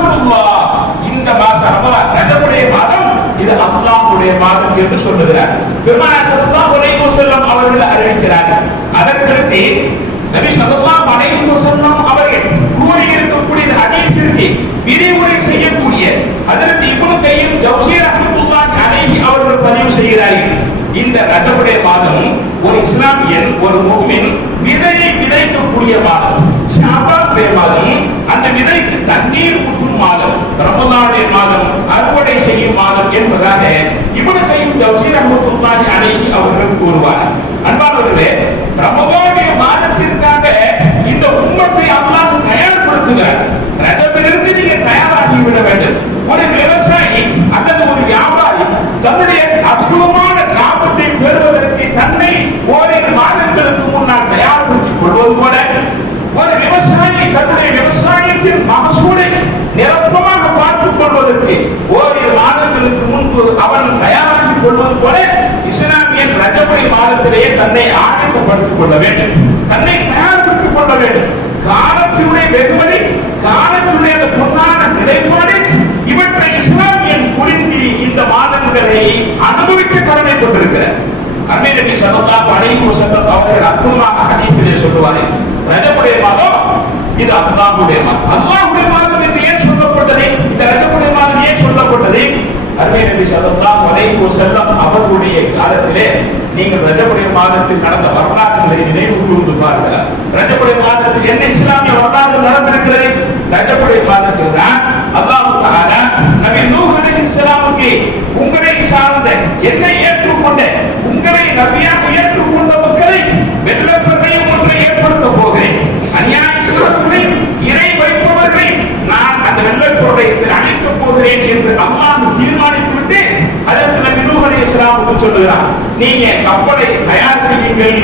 ஷஹ்ருல்லாஹ், இந்த மாசம் ரமலான் ரஜபுடைய மாதம் இது அல்லாஹ்வுடைய மாதம் என்று சொல்லுகிறார். பெருமானார் ஸல்லல்லாஹு அலைஹி வஸல்லம் அவர்கள் அறிவிக்கிறார்கள். அதற்கு நபி ஸல்லல்லாஹு அலைஹி வஸல்லம் அவர்கள் கூறியிருக்கக்கூடிய ஹதீஸிற்கு விரிவுரை செய்யக்கூடிய ஹஜ்ரத் இப்னு கையிம் ஜௌஸி ரஹ்மத்துல்லாஹி அலைஹி அவர்கள் பதிவு செய்கிறார்கள். இந்த ரஜபுடைய மாதம் ஒரு இஸ்லாமியன் ஒரு முஃமின் விதையை விதைக்கக்கூடிய மாதம். ஷாபானுடைய மாதம் அந்த விதைக்கு தண்ணீர் ஊற்றும் மாதம். ரமலானுடைய மாதம் அறுவடை செய்யும் மாதம் என்பதாக இப்னு கையிம் ஜௌஸி ரஹ்மத்துல்லாஹி அலைஹி அவர்கள் கூறுவார். அன்பானவர்களே, ரமலானுடைய மாதத்திற்காக இந்த உம்மத்தை அல்லாஹ் தயார்படுத்துகிறார். ரஜபிலிருந்து நீங்க தயாராகி விட வேண்டும். ஒரு விவசாயி அல்லது ஒரு வியாபாரி தன்னுடைய அற்புதமான லாபத்தை பெறுவதற்கு தன்னை ஓரிரு மாதங்களுக்கு முன்னால் தயார்படுத்திக் கொள்வது போல ஒரு விவசாயி தன்னுடைய விவசாயத்தின் மகசூலை நிரப்பமாக பார்த்துக் கொள்வதற்கு ஓரிரு மாதங்களுக்கு முன்பு அவன் தயாராகிக் கொள்வது போல இஸ்லாமியன் ரஜபுடைய மாதத்திலேயே தன்னை ஆயத்தப்படுத்திக் கொள்ள வேண்டும், தன்னை தயார்படுத்திக் கொள்ள வேண்டும். காலத்தினுடைய வெகுமதி, காலத்தினுடைய பொன்னான நிலைப்பாடு இவற்றை இஸ்லாமியன் புரிந்து இந்த மாதங்களை அனுபவிக்க கடமைப்பட்டிருக்கிறார். அன்னை நபி ஸல்லல்லாஹு அலைஹி வஸல்லம் அவர்கள் அற்புதமாக ஹதீஸிலே சொல்லுவார்கள், ரஜபுடைய மாதம் இது அல்லாஹ்வுடைய மாதம். அல்லாஹ்வுடைய மாதம் என்று ஏன் சொல்லப்பட்டது? இந்த ரஜபுடைய மாதம் ஏன் சொல்லப்பட்டது? அன்னை நபி ஸல்லல்லாஹு அலைஹி வஸல்லம் அவர்களுடைய காலத்திலே நீங்கள் ரஜபுடைய மாதத்தில் நடந்த வரலாறுகளை நினைவு கூர்ந்து பாருங்கள். ரஜபுடைய மாதத்தில் என்ன இஸ்லாமிய வரலாறு நடந்திருக்கிறது? ரஜபுடைய மாதத்தில் தான் அல்லாஹ் தஆலா நபி நூஹ் அலைஹிஸ்ஸலாமுக்கு உங்களை சார்ந்த என்னை ஏற்றுக்கொண்ட உங்களை நபியாக ஏற்றுக்கொண்ட மக்களை வெள்ளப்பெருமையும் ஒன்றை ஏற்படுத்த போகிறேன், அநியாயத்தை இறை வைப்பவர்களை நான் அந்த வெள்ளப்பெருமையத்தில் அழைக்கப் போகிறேன் என்று அல்லாஹ் தீர்மானித்துவிட்டு அதற்கு நபி நூஹ் அலைஹிஸ்ஸலாமுக்கு சொல்லுகிறார், நீங்க கப்பலை தயார் செய்யுங்கள்,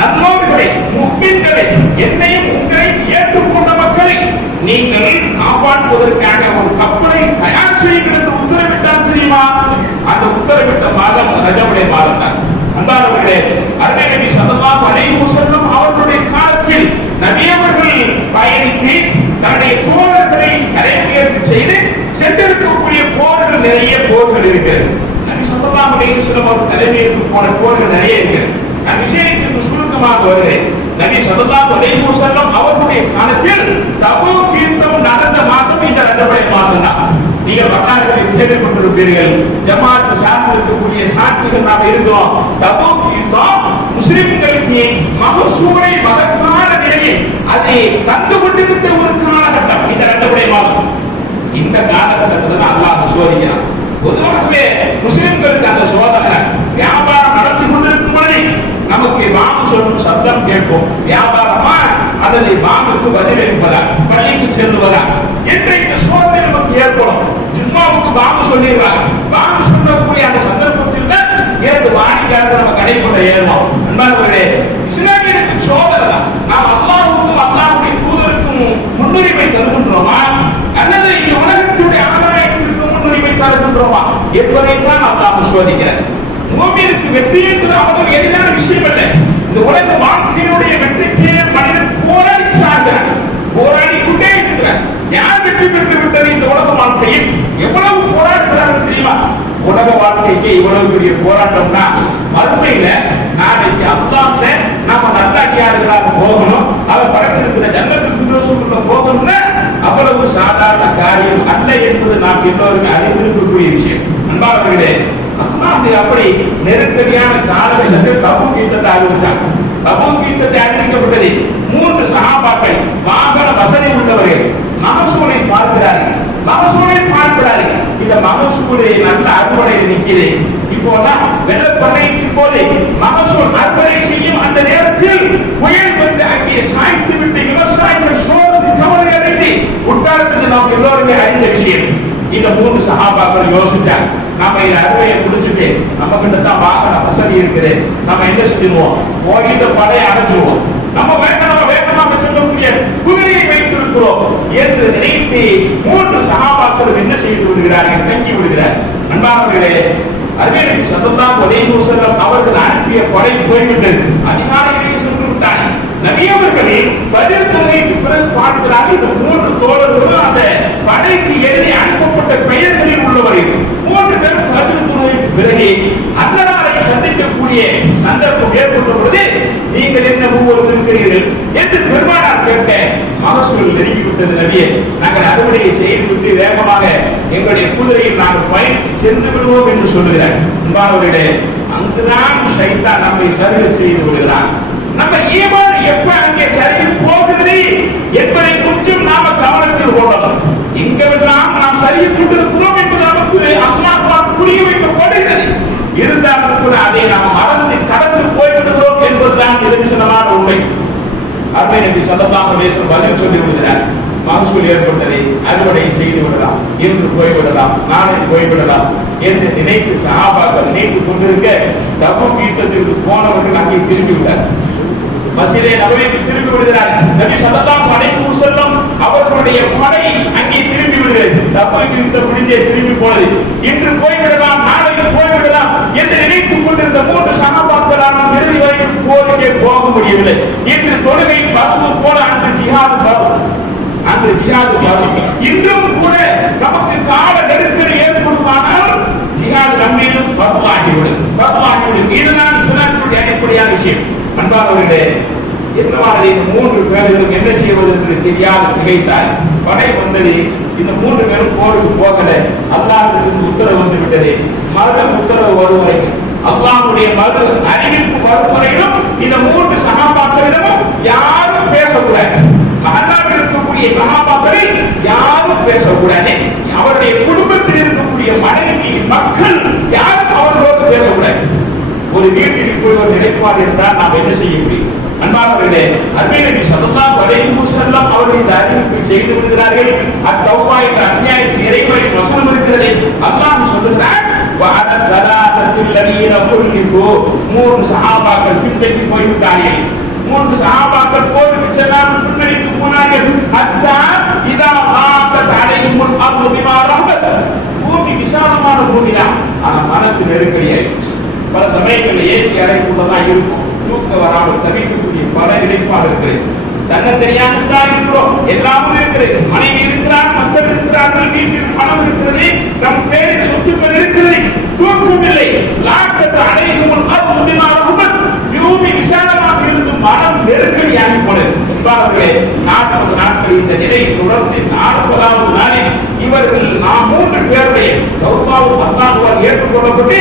நல்லோர்களை முஃமின்களை என்னையும் உங்களை ஏற்றுக்கொண்ட மக்களை நீங்கள் காப்பாற்றுவதற்காக ஒரு கப்பலை தயார் செய்யுங்கள் என்று உத்தரவிட்டார். தெரியுமா? அந்த உத்தரவிட்ட மாதம் ரஜபுடைய மாதம் தான். அன்பானவர்களே, அன்னை நபி ஸல்லல்லாஹு அலைஹி வஸல்லம் அவர்களுடைய காலத்தில் நபி அவர்கள் பயணித்து தன்னுடைய போர்களை நிறைவேற்றி செய்து சென்றிருக்கக்கூடிய போர்கள் நிறைய போர்கள் இருக்கிறது. நபி ஸல்லல்லாஹு அலைஹி வஸல்லம் அவர்கள் தலைமையில் போன போர்கள் நிறைய இருக்கிறது. நான் விஷயத்திற்கு சுருக்கமாக வருகிறேன். நபி ஸல்லல்லாஹு அலைஹி வஸல்லம் அவர்களுடைய காலத்தில் தபூக் யுத்தம் நடந்த மாசம் இந்த ரஜபுடைய மாதம் தான். நீங்கள் வரலாறுகளை கேள்விப்பட்டிருப்பீர்கள். ஜமாத் சார்ந்து இருக்கக்கூடிய சாட்சிகள் நாம் இருந்தோம். தபூக் யுத்தம் முஸ்லிம்களுக்கு மகசூலை மகத்தான நிலையில் அதை தந்து கொண்டிருந்த ஒரு காலகட்டம் இந்த ரஜபுடைய மாதம். இந்த காலகட்டத்தில் அல்லாஹ் சோதிக்கிறான். பொதுவாகவே முஸ்லிம்களுக்கு அந்த சோதனை வியாபாரம் நடத்தி கொண்டிருக்கும் பொழுது நமக்கு வாங்க சொல்லும் சப்தம் கேட்போம். வியாபாரமா அல்லது வாங்குக்கு பதிலளிப்பதா, பள்ளிக்கு செல்லுவதா என்ற இந்த சோதனை நமக்கு ஏற்படும். ஜும்மாவுக்கு வாங்க சொல்லிடுறாங்க. வாங்க சொல்லக்கூடிய அந்த சந்தர்ப்பத்தில் தான் இரண்டு வாடிக்கையாளர் நம்ம கடைக்குள்ள ஏறுவோம். அன்பானவர்களே, இஸ்லாமியருக்கு சோதனை தான். நாம் அல்லாஹ்வுக்கும் அல்லாஹ்வுடைய தூதருக்கும் முன்னுரிமை தருகின்றோமா அல்லது இந்த உலகத்துடைய ஆதாயத்திற்கு முன்னுரிமை தருகின்றோமா என்பதைத்தான் அல்லாஹ் சோதிக்கிறார். முஃமினுக்கு வெற்றி என்பது அவருக்கு எளிதான விஷயம் அல்ல. இந்த உலக வாழ்க்கையுடைய வெற்றிக்கு மனிதன் போராடி சார்கிறார், போராடி கொண்டே இருக்கிறார். யார் வெற்றி பெற்று விட்டது இந்த உலக வாழ்க்கையில்? எவ்வளவு போராடுகிறார்கள் தெரியுமா? உலக வாழ்க்கைக்கு இவ்வளவு பெரிய போராட்டம்னா மறுமையில நாளைக்கு அல்லாஹ்ல நாம நல்லாக்கியார்களாக போகணும், அவர் படைச்சிருக்கிற ஜன்னத்துல் ஃபிர்தௌஸ்க்குள்ள போகணும்னா அவ்வளவு சாதாரண காரியம் அல்ல என்பது நாம் எல்லோருமே அறிந்திருக்கக்கூடிய விஷயம். அன்பானவர்களே, அப்படி நெருக்கடியான காலகட்டத்தில் தபூக் யுத்தத்தை ஆரம்பிச்சாங்க. தபூக் யுத்தத்தை அறிவிக்கப்பட்டது. 3 சஹாபாக்கள் வாகன வசதி உள்ளவர்கள் மகசூலை பார்க்கிறார்கள். இந்த மகசூலை நல்ல அறுவடையில் நிற்கிறது. இப்போதான் வெள்ளப்படைக்கு போது மகசூல் அறுவடை செய்யும் அந்த நேரத்தில் புயல் வந்து அங்கே சாய்த்து விட்டு விவசாயிகள் சோர்ந்து கவலை அடைந்து உட்கார்ந்து நாம் எல்லோருமே அறிந்த விஷயம். இந்த 3 சஹாபாக்கள் யோசிச்சாங்க, நாம இந்த அறுவையை முடிச்சுட்டு நம்ம கிட்ட தான் வாகன வசதி இருக்குது, நம்ம என்ன செஞ்சிருவோம், போகின்ற படையை அடைஞ்சிருவோம், நம்ம வேகமாக செல்லக்கூடிய குதிரையை வைத்திருக்கிறோம் என்று நினைத்து 3 சஹாபாக்கள் என்ன செய்து விடுகிறார்கள், தங்கி விடுகிறார். அன்பானவர்களே, அருமை நபி ஸல்லல்லாஹு அலைஹி வஸல்லம் அவர்கள் அனுப்பிய படை போய்விட்டது. அதிகாரிகளை சென்று விட்டார்கள். நபி அவர்களே பதில் தொகைக்கு பிறகு பார்க்கிறார்கள், இந்த 3 தோழர்களும் அந்த சந்தர்ப்பம் ஏற்பட்ட பொழுது நீங்கள் என்ன ஒவ்வொரு இருக்கிறீர்கள் என்று பெருமானார் கேட்க மகசூல் நெருங்கிவிட்டது நபியே, நாங்கள் அறுவடையை செய்துவிட்டு வேகமாக எங்களுடைய குதிரையில் நாங்கள் பயணித்து சென்று விடுவோம் என்று சொல்லுகிறார். அன்பானவர்களே, அங்குதான் ஷைத்தான் நம்மை சருக செய்து விடுகிறான். நம்ம ஈமான் எப்ப அங்கே சரி போகுது என்பதை கொஞ்சம் நாம கவனத்தில் கொள்ளணும். எங்கெல்லாம் நாம் சரியை கொண்டிருக்கிறோம் என்பது நமக்கு அல்லாஹ்வால் புரிய வைக்கப்படுகிறது. இருந்தாலும் கூட அதை நாம் மறந்து கடந்து போய்விடுகிறோம் என்பதுதான் நிதர்சனமான உண்மை. அருமை நபி ஸல்லல்லாஹு அலைஹி வஸல்லம் பதில் சொல்லி விடுகிறார். மகசூல் ஏற்பட்டதை அறுவடை செய்து விடலாம், இன்று போய்விடலாம், நாளை போய்விடலாம் என்று நினைத்து சஹாபாக்கள் நினைத்துக் கொண்டிருக்க தபூக் யுத்தத்திற்கு போனவர்கள் அங்கே திரும்பி விட்டார். மஸ்ஜிதே நபவிக்கு திரும்பி விடுகிறார். நபி ஸல்லல்லாஹு அலைஹி வஸல்லம் அவர்களுடைய படை அங்கே திரும்பி விடுகிறது. தபூக் யுத்தம் முடிந்தே திரும்பி போனது. இன்று போய்விடலாம், நாளைக்கு போய்விடலாம் என்று நினைத்துக் கொண்டிருந்த மூன்று சஹாபாக்களால் இறுதி வரைக்கும் போருக்கே போக முடியவில்லை. இன்று தொழுகை பருவ போல அந்த ஜிஹாது பருவம், அந்த ஜிஹாது பருவம் இன்றும் கூட நமக்கு கால நெருக்கடி ஏற்படுமானால் ஜிஹாது நம்மிலும் பருவாகிவிடும். இதுதான் இஸ்லாத்தினுடைய அடிப்படையான விஷயம். அன்பானவர்களே, என்னவாறு இந்த மூன்று பேர்களும் என்ன செய்வது என்று தெரியாது திகைத்தார். படை வந்தது, இந்த மூன்று பேரும் போருக்கு போகல. அல்லாஹ்விற்கு உத்தரவு வந்து விட்டது. மறு உத்தரவு வரும் வரைக்கும், அல்லாஹ்வுடைய மறு அறிவிப்பு வரும் வரைக்கும் இந்த மூன்று சஹாபாக்களிடமும் யாரும் பேசக்கூடாது. மஹல்லாவில் இருக்கக்கூடிய சஹாபாக்களை யாரும் பேசக்கூடாது. அவருடைய குடும்பத்தில் இருக்கக்கூடிய மனைவி மக்கள் யாரும் அவர்களோடு பேசக்கூடாது. ஒரு வீட்டிற்கு போய் ஒரு நிலைப்பாடு என்றால் நாம் என்ன செய்ய முடியும்? அன்பானவர்களே, அருமை நபி ஸல்லல்லாஹு அலைஹி வஸல்லம் அவர்கள் இந்த அறிவிப்பை செய்து விடுகிறார்கள். அத்தௌபா என்ற அத்தியாயத்தின் இறைவனை வசனம் இருக்கிறது. அல்லாஹ் சொல்லுகிறார், வஅத ஸலாத்தல் லதீன குல்லிபு, மூன்று சஹாபாக்கள் பின்தங்கி போய்விட்டார்கள். மூன்று சஹாபாக்கள் போருக்கு செல்லாமல் பின்னணிக்கு போனார்கள். ஹத்தா இதா ஆகத் அலைஹிமுல் அர்து பிமா ரஹபத், பூமி விசாலமான பூமிதான், ஆனா மனசு நெருக்கடியாயிடுச்சு. பல சமயங்களில் ஏசி அறைக்குள்ளதான் இருக்கும், தூக்க வராமல் தவிக்கக்கூடிய பல நிலைப்பாடு இருக்கிறது. தன்னை தெரியாமல் தான் இருக்கிறோம், எல்லாமும் இருக்கிறது. மனைவி இருக்கிறார், மக்கள் இருக்கிறார்கள், வீட்டில் பணம் இருக்கிறது, நம் பேரில் சொத்துக்கள் இருக்கிறது, தூக்கம் இல்லை. லாக்கத்து அடையும் பூமி விசாலமாக இருந்து மனம் நெருக்கடியாகி போனது. என்பார்களே, 40 நாட்கள் இந்த நிலை தொடர்ந்து 40வது நாளில் இவர்கள் நாம் மூன்று பேருடைய தௌபாவும் அல்லாஹ்வால் ஏற்றுக்கொள்ளப்பட்டு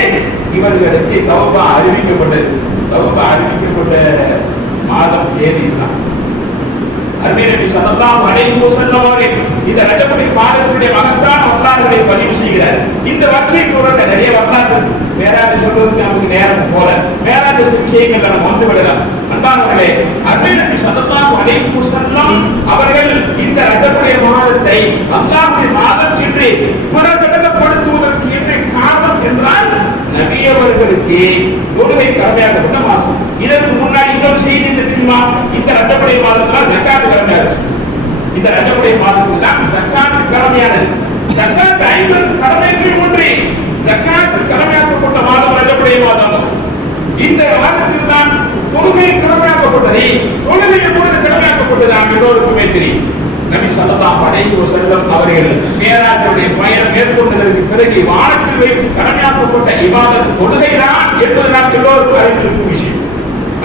இவர்களுக்கு தௌபா அறிவிக்கப்பட்டது. தௌபா அறிவிக்கப்பட்ட மாதம் தேதி தான். அருமை நபி ஸல்லல்லாஹு அலைஹி வஸல்லம் அவர்கள் இந்த ரஜபுடைய மாதத்துடைய மகத்தான வரலாறுகளை பதிவு செய்கிறார். இந்த வரிசை தொடர்ந்த நிறைய வரலாறு மேலாக சொல்வதற்கு நமக்கு நேரம் போல மேலாக விஷயங்கள் நம்ம வந்து விடலாம். அன்பானவர்களே, அருமை நபி ஸல்லல்லாஹு அலைஹி வஸல்லம் அவர்கள் இந்த ரஜபுடைய மாதத்தை அல்லாஹ்வுடைய மாதம் என்று புறக்கணிக்கப்படுத்துவதற்கு என்ன காரணம் என்றால், நபி அவர்களுக்கு தொழுகை கடமையாக்கப்பட்ட மாதம். இதற்கு முன்னாடி இன்னொரு செய்தி என்ன தெரியுமா? இந்த ரஜபுடைய மாதத்தில் ஜக்காத் கடமையாச்சு. இந்த ரஜபுடைய மாதத்தில் தான் ஜக்காத் கடமையானது. ஜக்காத் 50 கடமைகளில் ஒன்று. ஜக்காத் கடமையாக்கப்பட்ட மாதம் ரஜபுடைய மாதம். இந்த மாதத்தில் தான் தொழுகை கடமையாக்கப்பட்டது. தொழுகை எப்பொழுது கடமையாக்கப்பட்டது நாம் எல்லோருக்குமே தெரியும். நபி ஸல்லல்லாஹு அலைஹி வஸல்லம் அவர்கள் மேராஜுடைய பயணம் மேற்கொண்டதற்கு பிறகு வானத்தில் வைத்து கடமையாக்கப்பட்ட இபாதத் தொழுகைதான் என்பது நாம் எல்லோருக்கும் அறிந்திருக்கும் விஷயம்.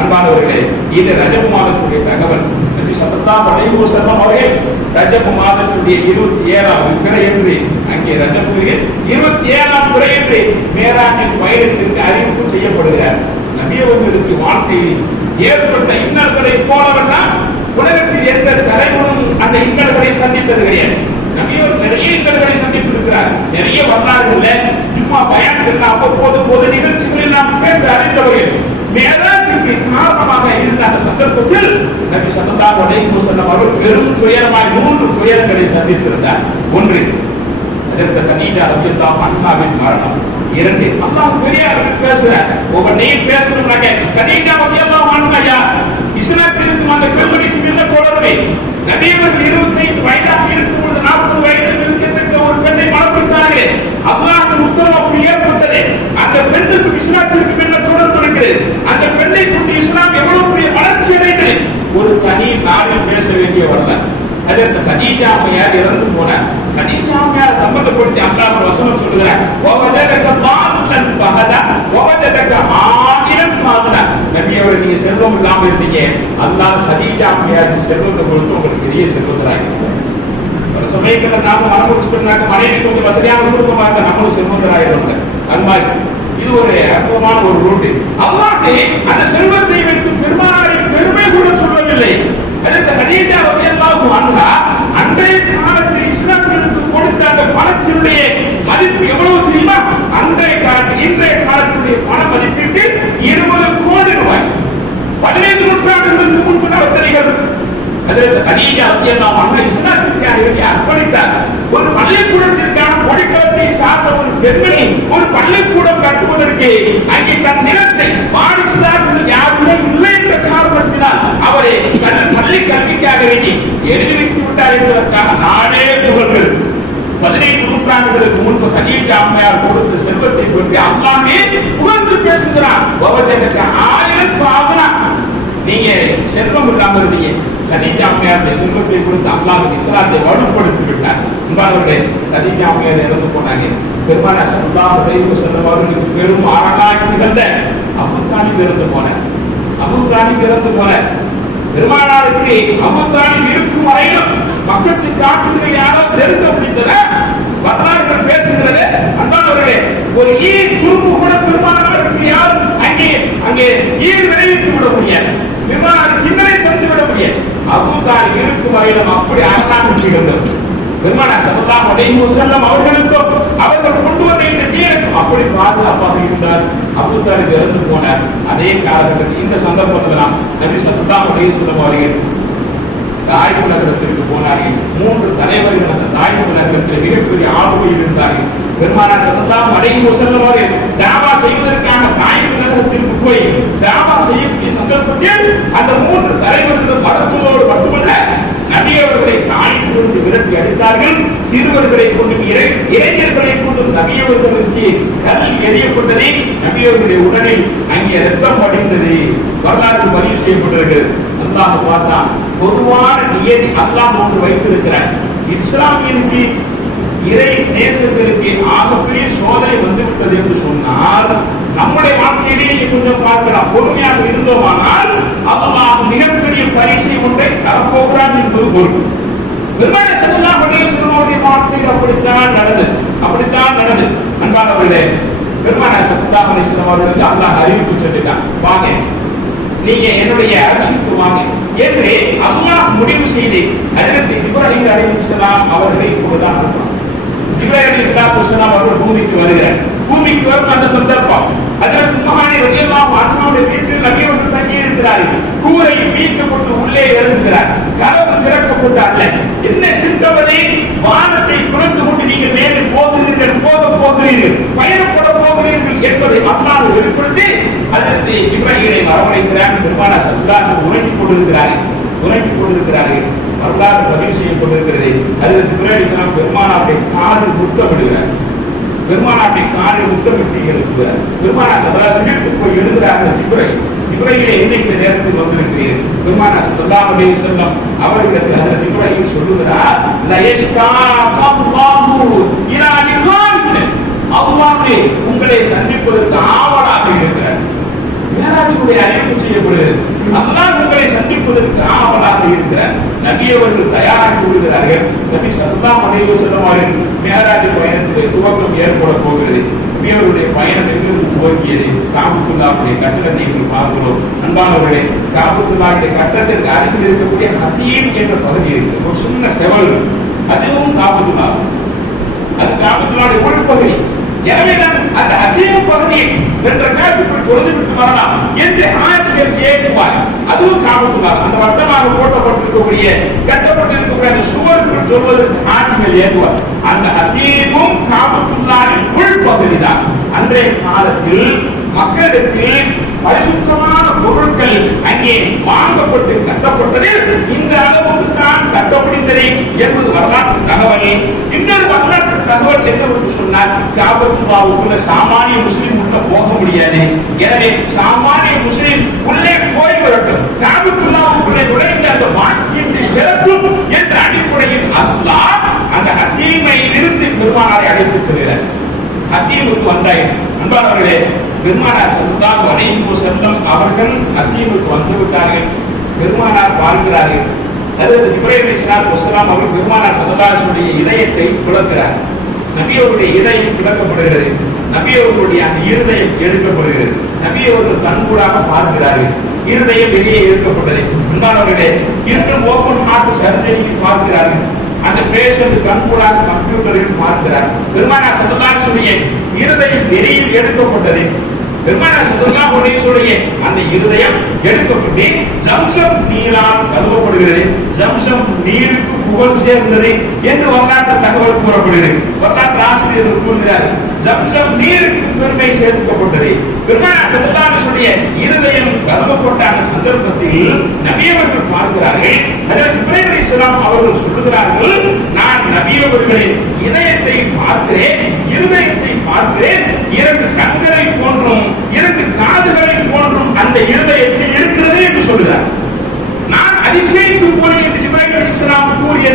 அன்பானவர்களே, இது ரஜப் மாதத்துடைய தகவல். நபி ஸல்லல்லாஹு அலைஹி வஸல்லம் அவர்கள் ரஜப் மாதத்துடைய 27ஆம் பிறையன்று அங்கே ரஜபுடைய 27ஆம் பிறையன்று மேராஜின் பயணத்திற்கு அறிவிப்பு செய்யப்படுகிறார். நபி அவர்களுக்கு வாழ்க்கையில் ஏற்பட்ட இன்னல்களை போலவெல்லாம் உலகத்தில் எந்த தலைவரும் அந்த இன்னல்களை சந்தித்தது கிடையாது. நபியவர் நிறைய இன்னல்களை சந்தித்திருக்கிறார். நிறைய வரலாறுகள்ல சும்மா பயணங்கள் அவ்வப்போது பொது நிகழ்ச்சிகளில் நாம் கேட்டு அறிந்தவர்கள். மேராஜுக்கு காரணமாக இருந்த அந்த சந்தர்ப்பத்தில் நபி ஸல்லல்லாஹு அலைஹி வஸல்லம் அவர்கள் பெரும் துயரமாய் 3 துயரங்களை சந்தித்திருந்தார். ஒன்று, அதற்கு கனீஜா ரலியல்லாஹு அன்ஹாவின் மரணம். 2, அல்லாஹ் பெரியார் பேசுறார். ஒவ்வொன்றையும் பேசணும்னாக்க கனீஜா ரலியல்லாஹு அன்ஹா இஸ்லாத்திற்கு அந்த பெண்மணிக்கு என்ன தொடர்பு? நபியவர்கள் 25 வயதாக இருக்கும்போது 40 வயதில் இருக்கின்ற ஒரு பெண்ணை மணப்பித்தார்கள். அல்லாஹ்வின் உத்தரவு அப்படி ஏற்பட்டது. அந்த பெண்ணுக்கு இஸ்லாத்திற்கு என்ன தொடர்பு இருக்கிறது? அந்த பெண்ணை கொண்டு இஸ்லாம் எவ்வளவு பெரிய வளர்ச்சி அடைந்தது? ஒரு தனி நாளில் பேச வேண்டிய வரலாறு. அதற்கு கதீஜா அம்மையார் இறந்து போனார். கதீஜா அம்மையார் சம்பந்தப்படுத்தி அல்லாஹ் வசனம் சொல்கிறார், வவஜதக பால்லன் பஹதா வவஜதக ஆயிரம் மாதா. நபியோட நீங்க செல்வம் இல்லாம இருந்தீங்க, அல்லாஹ் கதீஜா அம்மையாருக்கு செல்வத்தை கொடுத்து உங்களுக்கு பெரிய செல்வந்தராக. பல சமயத்துல நாம மனமுடிச்சுட்டு மனைவி கொஞ்சம் வசதியான குடும்பமா இருக்க நம்மளும் செல்வந்தராயிருவாங்க. அது மாதிரி இது ஒரு அற்புதமான ஒரு ரூட்டு. அல்லாஹ் அந்த செல்வத்தை வைத்து பெருமானாரின் பெருமை கூட சொல்லவில்லை. அதற்கு கதீஜா ரலியல்லாஹு அன்ஹா அன்றைய காலத்தில் இஸ்லாமியர்களுக்கு கொடுத்த அந்த பணத்தினுடைய மதிப்பு எவ்வளவு தெரியுமா? அன்றைய காலத்தில் இன்றைய காலத்துடைய பண மதிப்பீட்டு 20 கோடி ரூபாய். 15 நூற்றாண்டுகளுக்கு முன்பு நடத்தினீர்கள். அதற்கு கதீஜா ரலியல்லாஹு அன்ஹா இஸ்லாத்திற்காக அர்ப்பணித்தார். ஒரு பள்ளிக்கூடத்திற்கான கொடிக்கலத்தை சார்ந்த ஒரு பெண்மணி ஒரு பள்ளிக்கூடம் கட்டுவதற்கு அங்கே தன் நிலத்தை வாரிசுதாரர்கள் யாருமே இல்லை என்ற காரணத்தினால் அவரை தன் பள்ளி கல்விக்காக வேண்டி எழுதி வைத்து விட்டார் என்பதற்காக நாடே புகழ்கள். 15 நூற்றாண்டுகளுக்கு முன்பு கதீஜா அம்மையார் கொடுத்த செல்வத்தை பற்றி அல்லாஹ்வே புகழ்ந்து பேசுகிறான். நீங்க செல்வம் இல்லாம இருந்தீங்க, கதீஜா அம்மையாருடைய செல்வத்தை கொடுத்து அல்லாஹ் இஸ்லாத்தை வலுப்படுத்தி விட்டார். என்பவர்களே, கதீஜா அம்மையார் இறந்து போனாங்க. பெருமானார் ஸல்லல்லாஹு அலைஹி வஸல்லம் அவர்களுக்கு பெரும் ஆராய்ச்சி நிகழ்ந்த அபூ தாலிப் இறந்து போனார். அபூ தாலிப் இறந்து போனார். பெருமானாருக்கு அபூ தாலிப் இருக்கும் வரையிலும் மக்களுக்கு காட்டுகிற யாரோ தெரிந்து அப்படின்றத வரலாறுகள் பேசுகிறது. அன்பானவர்களே, ஒரு ஈர் துரும்பு கூட பெருமானாருக்கு யாரும் அங்கே ஈர் விளைவித்து விட முடியாது. பெருமானார் சிந்தனை தந்து விட முடியாது. அபூ தாலிப் இருக்கும் வரையிலும் அப்படி அரசாங்கம் செய்கிறது. பெருமானார் ஸல்லல்லாஹு அலைஹி வஸல்லம் அவர்களுக்கும் அவர்கள் கொண்டு வந்த இந்த தீனுக்கும் அப்படி பாதுகாப்பாக இருந்தார். அபூ தாலிப் இறந்து போனார். அதே காலகட்டத்தில் இந்த சந்தர்ப்பத்தில் நபி ஸல்லல்லாஹு அலைஹி வஸல்லம் அவர்கள் தாய்ப்பு நகரத்திற்கு போனார்கள். 3 தலைவர்கள் அந்த தாய்ப்பு நகரத்தில் மிகப்பெரிய ஆளுமையில் இருந்தார்கள். பெருமானார் ஸல்லல்லாஹு அலைஹி வஸல்லம் அவர்கள் தாவா செய்வதற்கான தாய்ப்பு நகரத்திற்கு போய் தாவா செய்யக்கூடிய சந்தர்ப்பத்தில் அந்த 3 தலைவர்கள் மருத்துவரோடு மட்டுமல்ல நபி அவர்களை தாயிலிருந்து விரட்டி அடித்தார்கள். சிறுவர்களை கொண்டு இளைஞர்களை கொண்டு நபி அவர்களுக்கு கல் எறியப்பட்டதை நபி அவர்களுடைய உடலில் அங்கே ரத்தம் படிந்தது. வரலாறு பதிவு செய்யப்பட்டிருக்கிறது. அல்லாஹ் பார்த்தா பொதுவான நியதி அல்லாஹ் ஒன்று வைத்திருக்கிறார். இஸ்லாமியனுக்கு இறை நேசர்களுக்கு ஆகப்பெரிய சோதனை வந்துவிட்டது என்று சொன்னால் நம்முடைய வாழ்க்கையிலேயே கொஞ்சம் பார்க்கலாம். பொறுமையாக இருந்தோமானால் அல்லாஹ் மிகப்பெரிய பரிசை ஒன்றை தரப்போகிறான் என்பது பொருள். பெருமானார் ஸல்லல்லாஹு அலைஹி வஸல்லம் வாழ்க்கையில் அப்படித்தான் நடந்தது. அன்பானவர்களே, பெருமானார் ஸல்லல்லாஹு அலைஹி வஸல்லம் அவர்களுக்கு அல்லாஹ் அறிவிப்பு சொல்லிட்டான், வாங்க நீங்க என்னுடைய அரசுக்கு வாங்க என்று அல்லாஹ் முடிவு செய்து ஹஜ்ரத் இப்ராஹீம் அலைஹிஸ்ஸலாம் அவர்களை இப்பொழுதுதான் அனுப்புறான். இப்ராஹீம் அலைஹிஸ்ஸலாம் அவர்கள் பூமிக்கு வருகிறார். பூமிக்கு வரும் அந்த சந்தர்ப்பம் ஹஜ்ரத் முஹம்மது ரலியல்லாஹு அன்ஹுவுடைய வீட்டில் நபி அவர்கள் தங்கி இருக்கிறார்கள். கூரை வீட்டப்பட்டு உள்ளே இறங்குகிறார். கதவு திறக்கப்பட்டு அல்ல என்ன சிந்தவதை வானத்தை குறைந்து கொண்டு நீங்கள் மேலே போகிறீர்கள் பயணப்பட போகிறீர்கள் என்பதை அல்லாஹ் வெளிப்படுத்தி ஹஜ்ரத் இப்ராஹீமை வரவழைக்கிறார். பெருமானார் ஸல்லல்லாஹு அலைஹி வஸல்லம் உறங்கிக் கொண்டிருக்கிறார்கள். வரலாறு பதிவு செய்யப்பட்டிருக்கிறது. ஹஜ்ரத் இப்ராஹீம் பெருமானாருடைய காலில் முத்தமிடுகிறார். பெருமானாருடைய காலில் முத்தமிட்டு எழுப்புகிறார். பெருமானார் ஸல்லல்லாஹு போய் எழுதுகிறார்கள், இப்ராஹீமை இன்னைக்கு நேரத்தில் வந்திருக்கிறீர்கள். பெருமானார் ஸல்லல்லாஹு அலைஹி வஸல்லம் அவர்களுக்கு ஹஜ்ரத் இப்ராஹீம் சொல்லுகிறார், அல்லாஹ் உங்களை சந்திப்பதற்கு ஆவலாக இருக்கிறார். மேராஜுடைய அறிவிப்பு செய்யப்படுகிறது. அல்லாஹ் உங்களை சந்திப்பதற்கு ஆவலாக இருக்கிறார். நபி அவர்கள் தயாராகி விடுகிறார்கள். நபி ஸல்லல்லாஹு அலைஹி வஸல்லம் அவர்கள் மேராஜ் பயணத்தில் துவக்கம் ஏற்பட போகிறது. நபி அவருடைய பயணம் எங்கு துவங்கியது? காபத்துல்லாஹுடைய கட்டடத்தை பார்க்கிறோம். அன்பானவர்களே, காபத்துல்லாஹுடைய கட்டடத்திற்கு அருகில் இருக்கக்கூடிய ஹதீம் என்ற பகுதி இருக்கு. ஒரு சின்ன செவல், அதுவும் காபத்துல்லா, அது காபத்துல்லாஹுடைய உள்பகுதி. எனவே அந்த ஹதீம் பகுதியை என்ற காட்டுக்குள் பொழுதுவிட்டு வரலாம் என்று ஆட்சிகள் ஏற்றுவார். அதுவும் காபத்துல்லா, அந்த வட்டமாக போட்டப்பட்டிருக்கக்கூடிய கட்டப்பட்டிருக்கக்கூடிய அந்த சுவர்கள் சொல்வதற்கு ஆட்சிகள் ஏற்றுவார். அந்த ஹதீமும் காபத்துல்லாவின் உள்பகுதி தான். அன்றைய காலத்தில் மக்களிடத்தில் பரிசுத்தமான பொருட்கள் அங்கே வாங்கப்பட்டு கட்டப்பட்டதில் இந்த அளவுக்கு தான் கட்டப்படுகிறது என்பது வரலாற்று தகவல். இன்னொரு வரலாற்று தகவல் என்னவென்று சொன்னால், காபத்துல்லாவுக்குள்ள சாமானிய முஸ்லிம் உள்ள போக முடியாது. எனவே சாமானிய முஸ்லிம் உள்ளே போய் வரட்டும், காபத்துல்லாவுக்குள்ளே நுழைந்த அந்த வாக்கியத்தை சிறப்பும் என்ற அடிப்படையில் அல்லாஹ் அந்த ஹதீமை நிறுத்தி பெருமானாரை அழைத்து செல்கிறார். ஹதீமுக்கு வந்தாய். அன்பானவர்களே, பெருமானார் ஸல்லல்லாஹு அலைஹி வஸல்லம் அவர்கள் மதீனாவுக்கு வந்து விட்டார்கள். பெருமானார் பார்க்கிறார்கள். ஹஜ்ரத் இப்ராஹிம் அலைஹிஸ்ஸலாத்து வஸ்ஸலாம் அவர்கள் பெருமானார் ஸல்லல்லாஹு அலைஹி வஸல்லம் இதயத்தை பிளக்கிறார். நபி அவருடைய இதயம் பிளக்கப்படுகிறது. நபி அவர்களுடைய அந்த இருதயம் எடுக்கப்படுகிறது. நபி அவர்கள் கண்கூடாக பார்க்கிறார்கள். இருதயம் வெளியே எடுக்கப்பட்டது. அன்பானவர்களே, இன்னும் ஓபன் ஹார்ட் சர்ஜரி பார்க்கிறார்கள். அந்த பேஷண்ட் கண்கூடாக கம்ப்யூட்டரில் பார்க்கிறார். பெருமானார் ஸல்லல்லாஹு அலைஹி வஸல்லம் இருதயம் வெளியில் எடுக்கப்பட்டது. பெருமானார் ஸல்லல்லாஹு அலைஹி வஸல்லம் அந்த இருதயம் எடுக்கப்பட்டு ஜம்சம் நீரால் கழுவப்படுகிறது. ஜம்சம் நீருக்கு புகழ் சேர்ந்தது என்று வரலாற்று தகவல் கூறப்படுகிறது. வரலாற்று ஆசிரியர்கள் கூறுகிறார், ஜம்சம் நீருக்கு பெருமை சேர்க்கப்பட்டது. பெருமானார் ஸல்லல்லாஹு அலைஹி வஸல்லம் இருதயம் கழுவப்பட்ட அந்த சந்தர்ப்பத்தில் நபி அவர்கள் பார்க்கிறார்கள். ஹஜ்ரத் இப்ராஹிம் அலைஹிஸ்ஸலாம் அவர்கள் சொல்லுகிறார்கள், நான் நபி அவர்களின் இதயத்தை பார்க்கிறேன், இருதயத்தை பார்க்கிறேன். இரண்டு கண்களை போன்றும் இரண்டு காதுகளை போன்றும் அந்த இருதயத்தில் இருக்கிறது என்று சொல்கிறார். நான் அதிசயித்து போய் என்று இப்ராஹிம் அலைஹிஸ்ஸலாம் கூறிய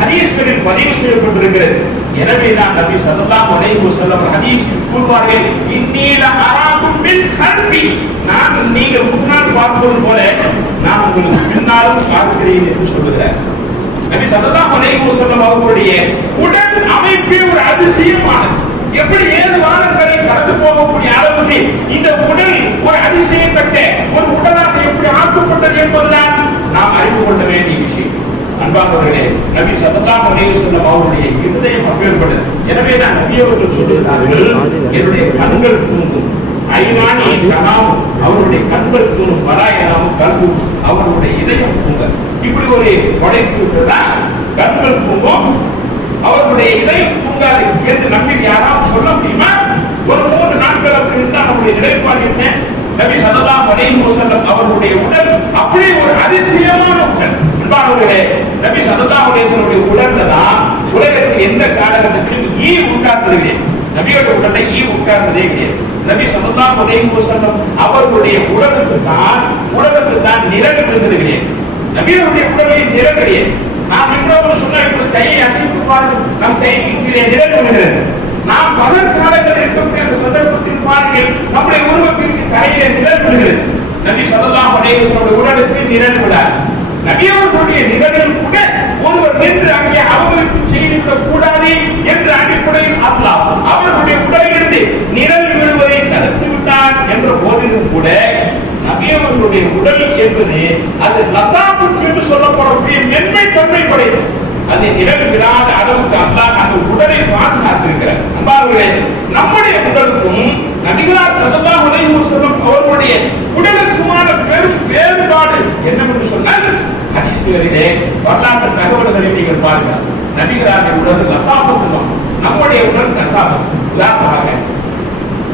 ஹதீஸ்களில் பதிவு செய்யப்பட்டிருக்கிறது. எனவே தான் நபி ஸல்லல்லாஹு அலைஹி வஸல்லம் ஹதீஸில் கூறுவார்கள், இன்னீல அராகும் பில் கல்பி, நான் நீங்கள் முன்னால் பார்ப்பது போல நான் உங்களுக்கு பின்னாலும் பார்க்கிறேன் என்று சொல்லுகிறார். நபி ஸல்லல்லாஹு அலைஹி வஸல்லம் அவர்களுடைய உடல் அமைப்பே ஒரு அதிசயமானது. எப்படி ஏழு வானங்களை கடந்து போகக்கூடிய அளவுக்கு இந்த உடல் ஒரு அதிசயப்பட்ட ஒரு உடலாக எப்படி ஆக்கப்பட்டது என்பதுதான் நாம் அறிந்து கொள்ள வேண்டிய விஷயம். அன்பானவர்களே, நபி ஸல்லல்லாஹு அலைஹி வஸல்லம் அவருடைய இருதயம் அப்பேற்பட்டது. எனவே தான் நபி அவர்கள் சொல்லுகிறார்கள், என்னுடைய கண்கள் தூங்கும், ஐநானி கனாம், அவருடைய கண்கள் தூங்கும், பராயணம் கல்வும், அவருடைய இதயம் தூங்க. இப்படி ஒரு படைப்பு தான் கண்கள் தூங்கும், அவருடைய இதயம் தூங்காது என்று நம்பி யாராவது சொல்ல முடியுமா? ஒரு 3 நாட்கள் அப்படி இருந்தால் நம்முடைய நிலைப்பாடு என்ன? நபி ஸல்லல்லாஹு அலைஹி வஸல்லம் அவருடைய உடல் அப்படி ஒரு அதிசயமான உடல். அன்பானவர்களே, நபி ஸல்லல்லாஹு அலைஹி வஸல்லம் உடல்ல தான் உலகத்தில் எந்த காலகட்டத்திலும் ஈ உட்கார்ந்தது. நபியோட உடலை ஈ உட்கார்ந்ததே கிடையாது. நபி ஸல்லல்லாஹு அலைஹி வஸல்லம் அவர்களுடைய உடலுக்கு தான் நிழல் இருந்தது கிடையாது. நபியோடைய உடலில் நிழல் கிடையாது. நாம் இன்னொரு சொன்ன கையை அசைத்து பாருங்கள், நம் கைக்கு கீழே நிழல் விழுகிறது. நாம் பகல் காலங்களில் இருக்கக்கூடிய அந்த சந்தர்ப்பத்தில் பாருங்கள், நம்முடைய உருவத்திற்கு கையிலே நிழல் விழுகிறது. நபி ஸல்லல்லாஹு அலைஹி வஸல்லம் உடலுக்கு நிழல் விழாது. நபியவர்களுடைய நிழலில் கூட ஒருவர் நின்று அங்கே அவர்களுக்கு செய்திவிடக் கூடாது என்ற அடிப்படையில் அல்லாஹ் அவர்களுடைய உடலிலிருந்து நிழல் விழுவதை தடுத்து விட்டார் என்ற போதிலும் கூட நபியவர்களுடைய உடல் என்பது அது லதாபுத் என்று சொல்லப்படக்கூடிய மென்மை தன்மை படைத்தது. அது நிழல் விழாத அளவுக்கு அல்லாஹ் அந்த உடலை பாதுகாத்திருக்கிறார். அன்பார்களே, நம்முடைய உடலுக்கும் நபிகளார் ஸல்லல்லாஹு அலைஹி வஸல்லம் அவர்களுடைய உடலுக்குமான பெரும் வேறுபாடு என்னவென்று சொன்னால், ஹதீஸ்களிலே வரலாற்று தகவல்களை நீங்கள் பாருங்கள். நபிகளாருடைய உடல் லதாபுத், நம்முடைய உடல் லதாபுத். உதாரணமாக,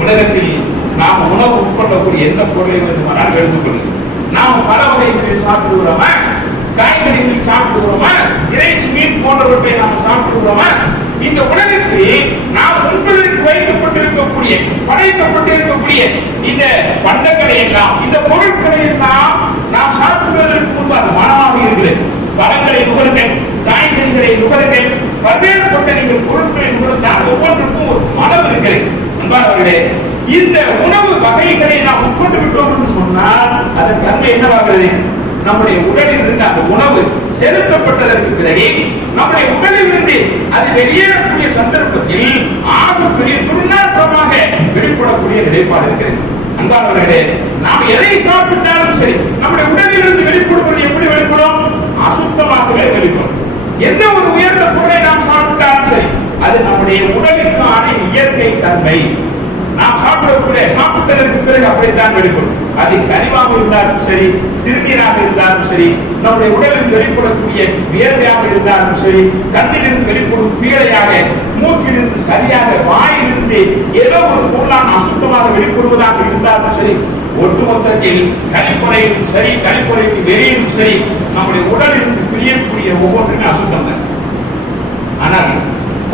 உலகத்தில் நாம் உணவு உட்கொள்ளக்கூடிய எந்த பொருளை வேண்டுமானால் எடுத்துக்கொள்ளும். நாம் பல வகைகளில் சாப்பிடுகிறோமா, காய்கறிகளில் சாப்பிடுகிறோமா, இறைச்சி மீன் போன்றவற்றை நாம் சாப்பிடுகிறோமா? இந்த உலகத்தில் நாம் உங்களுக்கு வைக்கப்பட்டிருக்கக்கூடிய படைக்கப்பட்டிருக்கக்கூடிய இந்த பண்டங்களை எல்லாம், இந்த பொருட்களை எல்லாம் நாம் சாப்பிடுவதற்கு முன்பு அது மனமாக இருக்கிறது. பழங்களை நுகருங்கள், காய்கறிகளை நுகருங்கள், பல்வேறுபட்ட நீங்கள் பொருட்களை நுகர்ந்தால் ஒவ்வொன்றுக்கும் ஒரு மனம் இருக்கிறது. அன்பானவர்களே, இந்த உணவு வகைகளை நாம் உட்கொண்டு விட்டோம் என்று சொன்னால் அதன் தன்மை என்னவாகிறது? நம்முடைய உடலில் இருந்து அந்த உணவு செலுத்தப்பட்டதற்கு பிறகு நம்முடைய உடலில் இருந்து அது வெளியேறக்கூடிய சந்தர்ப்பத்தில் ஆகக்கூடிய துர்நாற்றமாக வெளிப்படக்கூடிய நிலைப்பாடு இருக்கிறது. அன்பானவர்களே, நாம் எதை சாப்பிட்டாலும் சரி நம்முடைய உடலில் இருந்து வெளிப்படுவது எப்படி வெளிப்படும்? அசுத்தமாகவே வெளிப்படும். எந்த ஒரு உயர்ந்த பொருளை நாம் சாப்பிட்டாலும் சரி அது நம்முடைய உடலுக்கான இயற்கை தன்மை. நாம் சாப்பிட்டதற்கு பிறகு அப்படித்தான் வெளிப்படும். அது கனிவாக இருந்தாலும் சரி, சிறுநீராக இருந்தாலும் சரி, நம்முடைய உடலில் வெளிப்படக்கூடிய வியர்வையாக இருந்தாலும் சரி, கண்ணிலிருந்து வெளிப்படும் பீழையாக, மூக்கிலிருந்து சரியாக, வாயிலிருந்து ஏதோ ஒரு பொருளான அசுத்தமாக வெளிப்படுவதாக இருந்தாலும் சரி, ஒட்டுமொத்தத்தில் கழிப்பறையிலும் சரி, கழிப்பறைக்கு வெளியிலும் சரி, நம்முடைய உடலிலிருந்து பிரியக்கூடிய ஒவ்வொன்றுமே அசுத்தம் தான். ஆனால்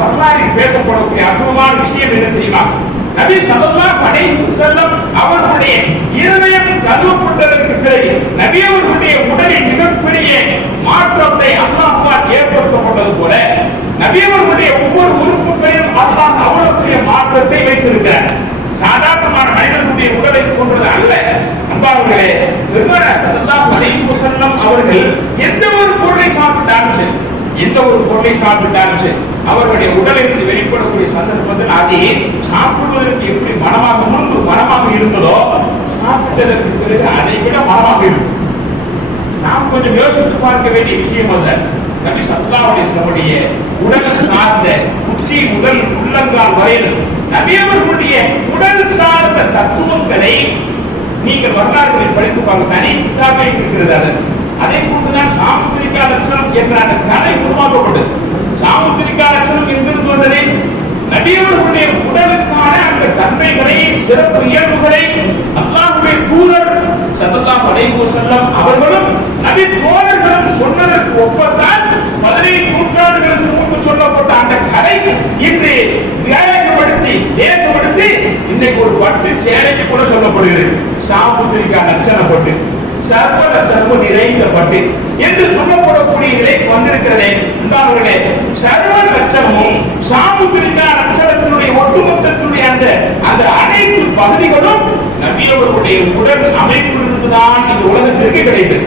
வரலாற்றில் பேசப்படக்கூடிய அற்புதமான விஷயம் என்ன தெரியுமா? நபி ஸல்லல்லாஹு அலைஹி வஸல்லம் அவர்களுடைய இருதயம் கழுவப்பட்டதற்கு பிறகு நபி அவர்களுடைய உடலில் மிகப்பெரிய மாற்றத்தை அல்லாஹ்வால் ஏற்படுத்தப்பட்டது போல நபி அவர்களுடைய ஒவ்வொரு உறுப்புகளிலும் அல்லாஹ் அவ்வளவு பெரிய மாற்றத்தை வைத்திருக்கிறார். சாதாரணமான மனிதனுடைய எந்த ஒரு பொருளை சாப்பிட்டாலும் சரி அவர்களுடைய உடலில் வெளிப்படக்கூடிய சந்தர்ப்பத்தில் அதை சாப்பிடுவதற்கு எப்படி மனமாக முன்பு மனமாக இருந்ததோ சாப்பிட்டதற்கு பிறகு அதை விட மனமாக இருக்கும். நாம் கொஞ்சம் யோசித்து பார்க்க வேண்டிய விஷயம் அல்ல. நபி ஸல்லல்லாஹு அலைஹி வஸல்லம் உடல் சார்ந்த உச்சி முதல் உள்ளங்கால் வரையில் நபி அவர்களுடைய உடல் சார்ந்த தத்துவங்களை நீங்கள் வரலாறுகளில் படித்து பார்க்க தனி கிதாபே இருக்கிறது. அதை கொண்டுதான் சாமுத்திரிகா லட்சணம் என்ற அந்த கலை உருவாக்கப்பட்டது. சாமுத்திரிகா லட்சணம் எங்கிருந்து வந்தது? நபி அவர்களுடைய உடலுக்கான அந்த தன்மைகளை சிறப்பு இயல்புகளை அல்லாஹ்வுடைய தூதர் ஸல்லல்லாஹு அலைஹி வஸல்லம் அவர்களும் நபி தோழர்களும் சொன்னதற்கு ஒப்பத்தான் 15 நூற்றாண்டுகளுக்கு முன்பு சொல்லப்பட்ட அந்த கலை இன்று வியாழப்படுத்தி ஏற்படுத்தி இன்னைக்கு ஒரு பட்டு சேலைக்கு கூட சொல்லப்படுகிறது. சாமுத்திரிகா லட்சணப்பட்டு சர்வ நிறைந்த பட்டு என்று சொல்லப்படக்கூடிய நிலை வந்திருக்கிறதே. அவர்களே சர்வ லட்சணமும் சாமுத்திரிகா லட்சணத்தினுடைய ஒட்டுமொத்தத்துடைய அந்த அனைத்து பகுதிகளும் நபி அவர்களுடைய உடல் அமைப்பிலிருந்துதான் இந்த உலகத்திற்கு கிடைத்தது.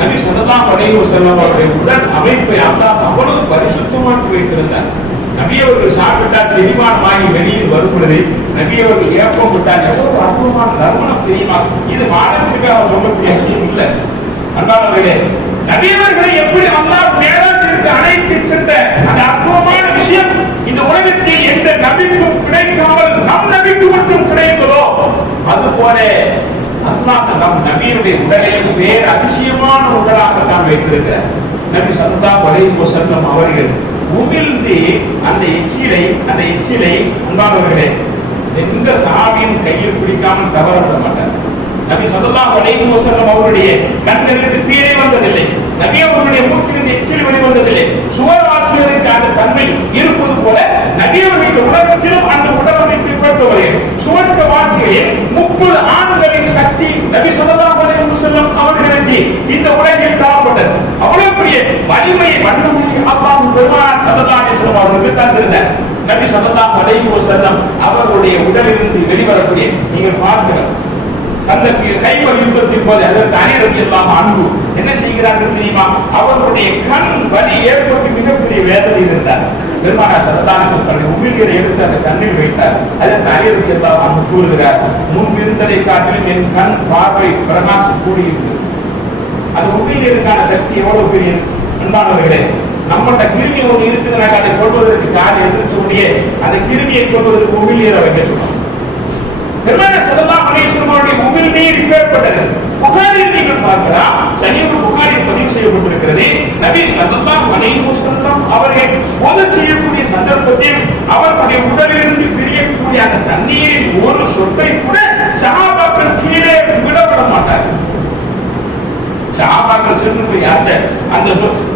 நபி ஸல்லல்லாஹு அலைஹி வஸல்லம் அவருடைய உடல் அமைப்பை அல்லாஹ் அவ்வளவு பரிசுத்தமாக்கி வைத்திருந்தார். நபி அவர்கள் சாப்பிட்டால் செரிமானமாகி வெளியில் வருகிறது. நபி அவர்கள் ஏப்பம் விட்டால் எவ்வளவு அற்புதமான நறுமணம் தெரியுமா? இது மாநிலத்திற்காக சொல்லக்கூடிய விஷயம் இல்லை. அன்பானவர்களே, நபி அவர்களை எப்படி அல்லாஹ் மேலாத்திற்கு அழைத்து சென்ற அந்த அற்புதமான விஷயம் இந்த உலகத்தில் எந்த நபிக்கும் கிடைக்காமல் நம் நபிக்கு மட்டும் கிடைத்ததோ அதுபோல அல்லாஹ் நம் நபியுடைய உடலையும் வேறு அதிசயமான உடலாக தான் வைத்திருக்கிறார். நபி ஸல்லல்லாஹு அலைஹி வஸல்லம் அவர்கள் உமிழ்ந்து அந்த எச்சிலை அன்பானவர்களே எந்த சஹாபியின் கையில் பிடிக்காமல் தவற விட மாட்டார். நபி ஸல்லல்லாஹு அலைஹி வஸல்லம் அவருடைய கண்களுக்கு கீழே வந்ததில்லை. நபி அவர்களுடைய மூக்கிலிருந்து எச்சில் வெளிவந்ததில்லை. சுவர்வாசிகளுக்கு அந்த தன்மை இருப்பது போல நபி அவர்களுடைய உலகத்திலும் அந்த உடலமைப்பை பொறுத்தவரையில் சுவர்க்க வாசிகளில் 30 ஆண்களின் சக்தி நபி ஸல்லல்லாஹு அலைஹி வஸல்லம் அவர்களுக்கு இந்த உலகில் தரப்பட்டது. அவ்வளவு பெரிய வலிமையை வல்லமையை அல்லாஹ் பெருமானார் ஸல்லல்லாஹு அலைஹி வஸல்லம் அவர்களுக்கு தந்திருந்தார். நபி ஸல்லல்லாஹு அலைஹி வஸல்லம் அவர்களுடைய உடலிலிருந்து வெளிவரக்கூடிய நீங்கள் பார்க்கிறீர்கள் அந்த கைபர் யுத்தத்தின் போது அதற்கு அலி ரலியல்லாஹு அன்ஹு என்ன செய்கிறார்கள் தெரியுமா? அவர்களுடைய கண் வலி ஏற்பட்டு மிகப்பெரிய வேதனை இருந்தார். பெருமானார் ஸல்லல்லாஹு அலைஹி வஸல்லம் உமிழ்நீரை எடுத்து அந்த கண்ணில் வைத்தார். அதற்கு அலி ரலியல்லாஹு அன்ஹு கூறுகிறார், முன்பிருந்ததை காட்டிலும் என் கண் பார்வை பிரகாசம் கூடியிருந்தது. அது உமிழ்நீருக்கான சக்தி எவ்வளவு பெரிய அன்பானவர்களே! நம்மகிட்ட கிருமி ஒன்று இருக்குதுன்னா அதை கொள்வதற்கு காலை எதிர்த்து உடைய அந்த கிருமியை கொள்வதற்கு உமிழ்நீரை வைக்க சொன்னோம். பெருமானார் ஸல்லல்லாஹு அலைஹி வஸல்லம் உமிழ்நீர் ஏற்பட்டது. புகாரில் நீங்கள் பார்க்கலாம், சஹீஹ் புகாரி பதிவு செய்யப்பட்டிருக்கிறது. நபி ஸல்லல்லாஹு அலைஹி வஸல்லம் அவர்கள் ஓத செய்யக்கூடிய சந்தர்ப்பத்தில் அவர்களுடைய உடலிலிருந்து பிரியக்கூடிய அந்த தண்ணீரின் ஒரு சொட்டை கூட சஹாபாக்கள் கீழே விடப்பட மாட்டார்கள். சஹாபாக்கள் சென்று போய் அந்த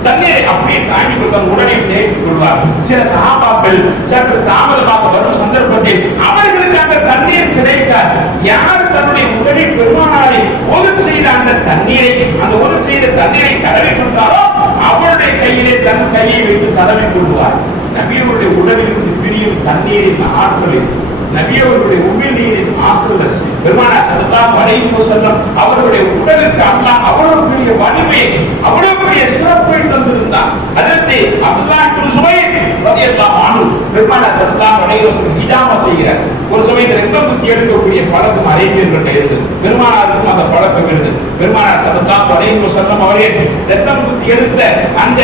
தண்ணீரை அப்படியே தாண்டி கொடுத்தால் உடனே தேடிக் கொள்வார்கள். சில சஹாபாக்கள் சற்று தாமதமாக வரும் சந்தர்ப்பத்தில் அவர்களுக்கு அந்த தண்ணீர் கிடைக்காது. யார் தன்னுடைய உடலில் பெருமானாரை ஒதுக்கு செய்த அந்த தண்ணீரை தடவி கொண்டாரோ அவருடைய கையிலே தன் கையை வைத்து தடவி கொள்வார். நபியுடைய உடலிலிருந்து பிரியும் தண்ணீரின் ஆற்றலில் நபியவர்களுடைய உமிழ்நீரின் ஆற்றல் பெருமானார் ஸல்லல்லாஹு அலைஹி வஸல்லம் அவர்களுடைய உடலுக்கு அல்லாஹ் அவ்வளவு பெரிய வலிமை அவ்வளவு பெரிய சிறப்பை தந்திருந்தார். அதற்கு அப்துல்லாஹ் இப்னு சுபைர் ரலியல்லாஹு அன்ஹு பெருமானார் ஸல்லல்லாஹு அலைஹி வஸல்லம் ஹிஜாமா செய்கிறார். ஒரு சமயத்தில் ரத்தம் குத்தி எடுக்கக்கூடிய பழக்கம் அரேபியர்கள்ட்ட இருந்தது. பெருமானாருக்கும் அந்த பழக்கம் இருந்தது. பெருமானார் ஸல்லல்லாஹு அலைஹி வஸல்லம் அவர்கள் ரத்தம் குத்தி எடுத்த அந்த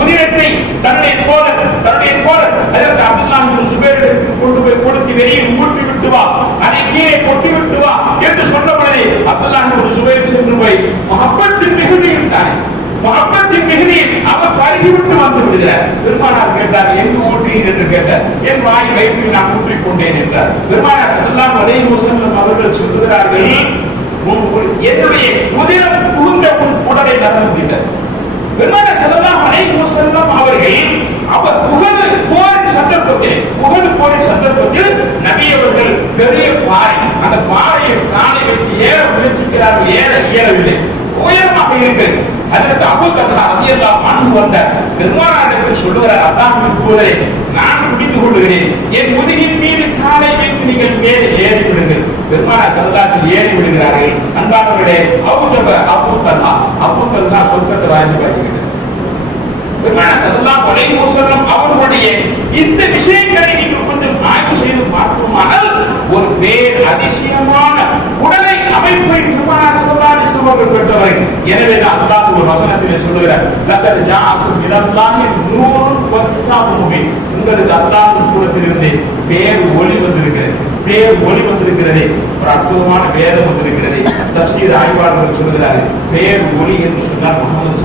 உதிரத்தை தன்னுடைய போல அதற்கு அப்துல்லாஹ் இப்னு சுபைர் கொண்டு போய் கொடுத்து வெளியே ஊட்டி விட்டு வா, அதை கீழே கொட்டி விட்டு வா என்று சொன்னபோது அப்துல்லாஹ் இப்னு சுபைர் சென்று போய் முஹப்பத்தின் மிகுதியில் தானே முஹப்பத்தின் மிகுதியில் அவர் பருகிவிட்டு வந்து விடுகிறார். பெருமானார் கேட்டார், எங்கு ஊட்டுகிறீர்கள் என்று கேட்டார். என் வாய் வயிற்றில் நான் ஊற்றிக் கொண்டேன் என்றார். பெருமானார் ஸல்லல்லாஹு அலைஹி வஸல்லம் அவர்கள் சொல்கிறார்கள், என்னுடைய உதிரம் புகுந்த உடலை நகர்கின்றது. பெருமானார் ஸல்லல்லாஹு அலைஹி வஸல்லம் அவர்கள் அவர் புகழ் போரின் சந்தர்ப்பத்தில் நபி அவர்கள் பெரிய பாறை, அந்த பாறையை காலை வைத்து ஏற முயற்சிக்கிறார்கள். இயலவில்லை, உயரமாக இருக்கிறது. அதற்கு அபூ தல்ஹா ரலியல்லாஹு அன்ஹு வந்தார். பெருமானாருக்கு சொல்லுகிறார், அல்லாஹ்வின் தூதரே, நான் புரிந்து கொள்கிறேன், என் முதுகின் மீது காலை வைத்து நீங்கள் மேலே ஏறி விடுங்கள். பெருமானார் ஸல்லல்லாஹு ஏறி விடுகிறார்கள். அன்பானவர்களே, அபூ தல்ஹா சொர்க்கத்தை ராஜ்யமாக்குகிறார். பெருமானார் ஸல்லல்லாஹு அலைஹி வஸல்லம் அவர்களுடைய இந்த விஷயங்களை நீங்கள் கொஞ்சம் ஆய்வு செய்து பார்க்குமானால் ஒரு பேர் அதிசயமான உடலை அமைப்பை பெருமானார் ஸல்லல்லாஹு அலைஹி வஸல்லம் அவர்கள் பெற்றவர்கள். எனவே அல்லாஹ் ஒரு வசனத்திலே சொல்லுகிறார், லக்கத் ஜாஅக்கும் மினல்லாஹி நூருன் வ கிதாபும் முபீன். உங்களுக்கு அல்லாஹ்வின் புறத்திலிருந்து பேர் ஒளி வந்திருக்கிறது, பேர் ஒளி வந்திருக்கிறது. ஒரு அற்புதமான வேதம் வந்திருக்கிறது. தஃசீர் ஆய்வாளர்கள் சொல்கிறார்கள், பேர் ஒளி என்று சொன்னால் முஹம்மது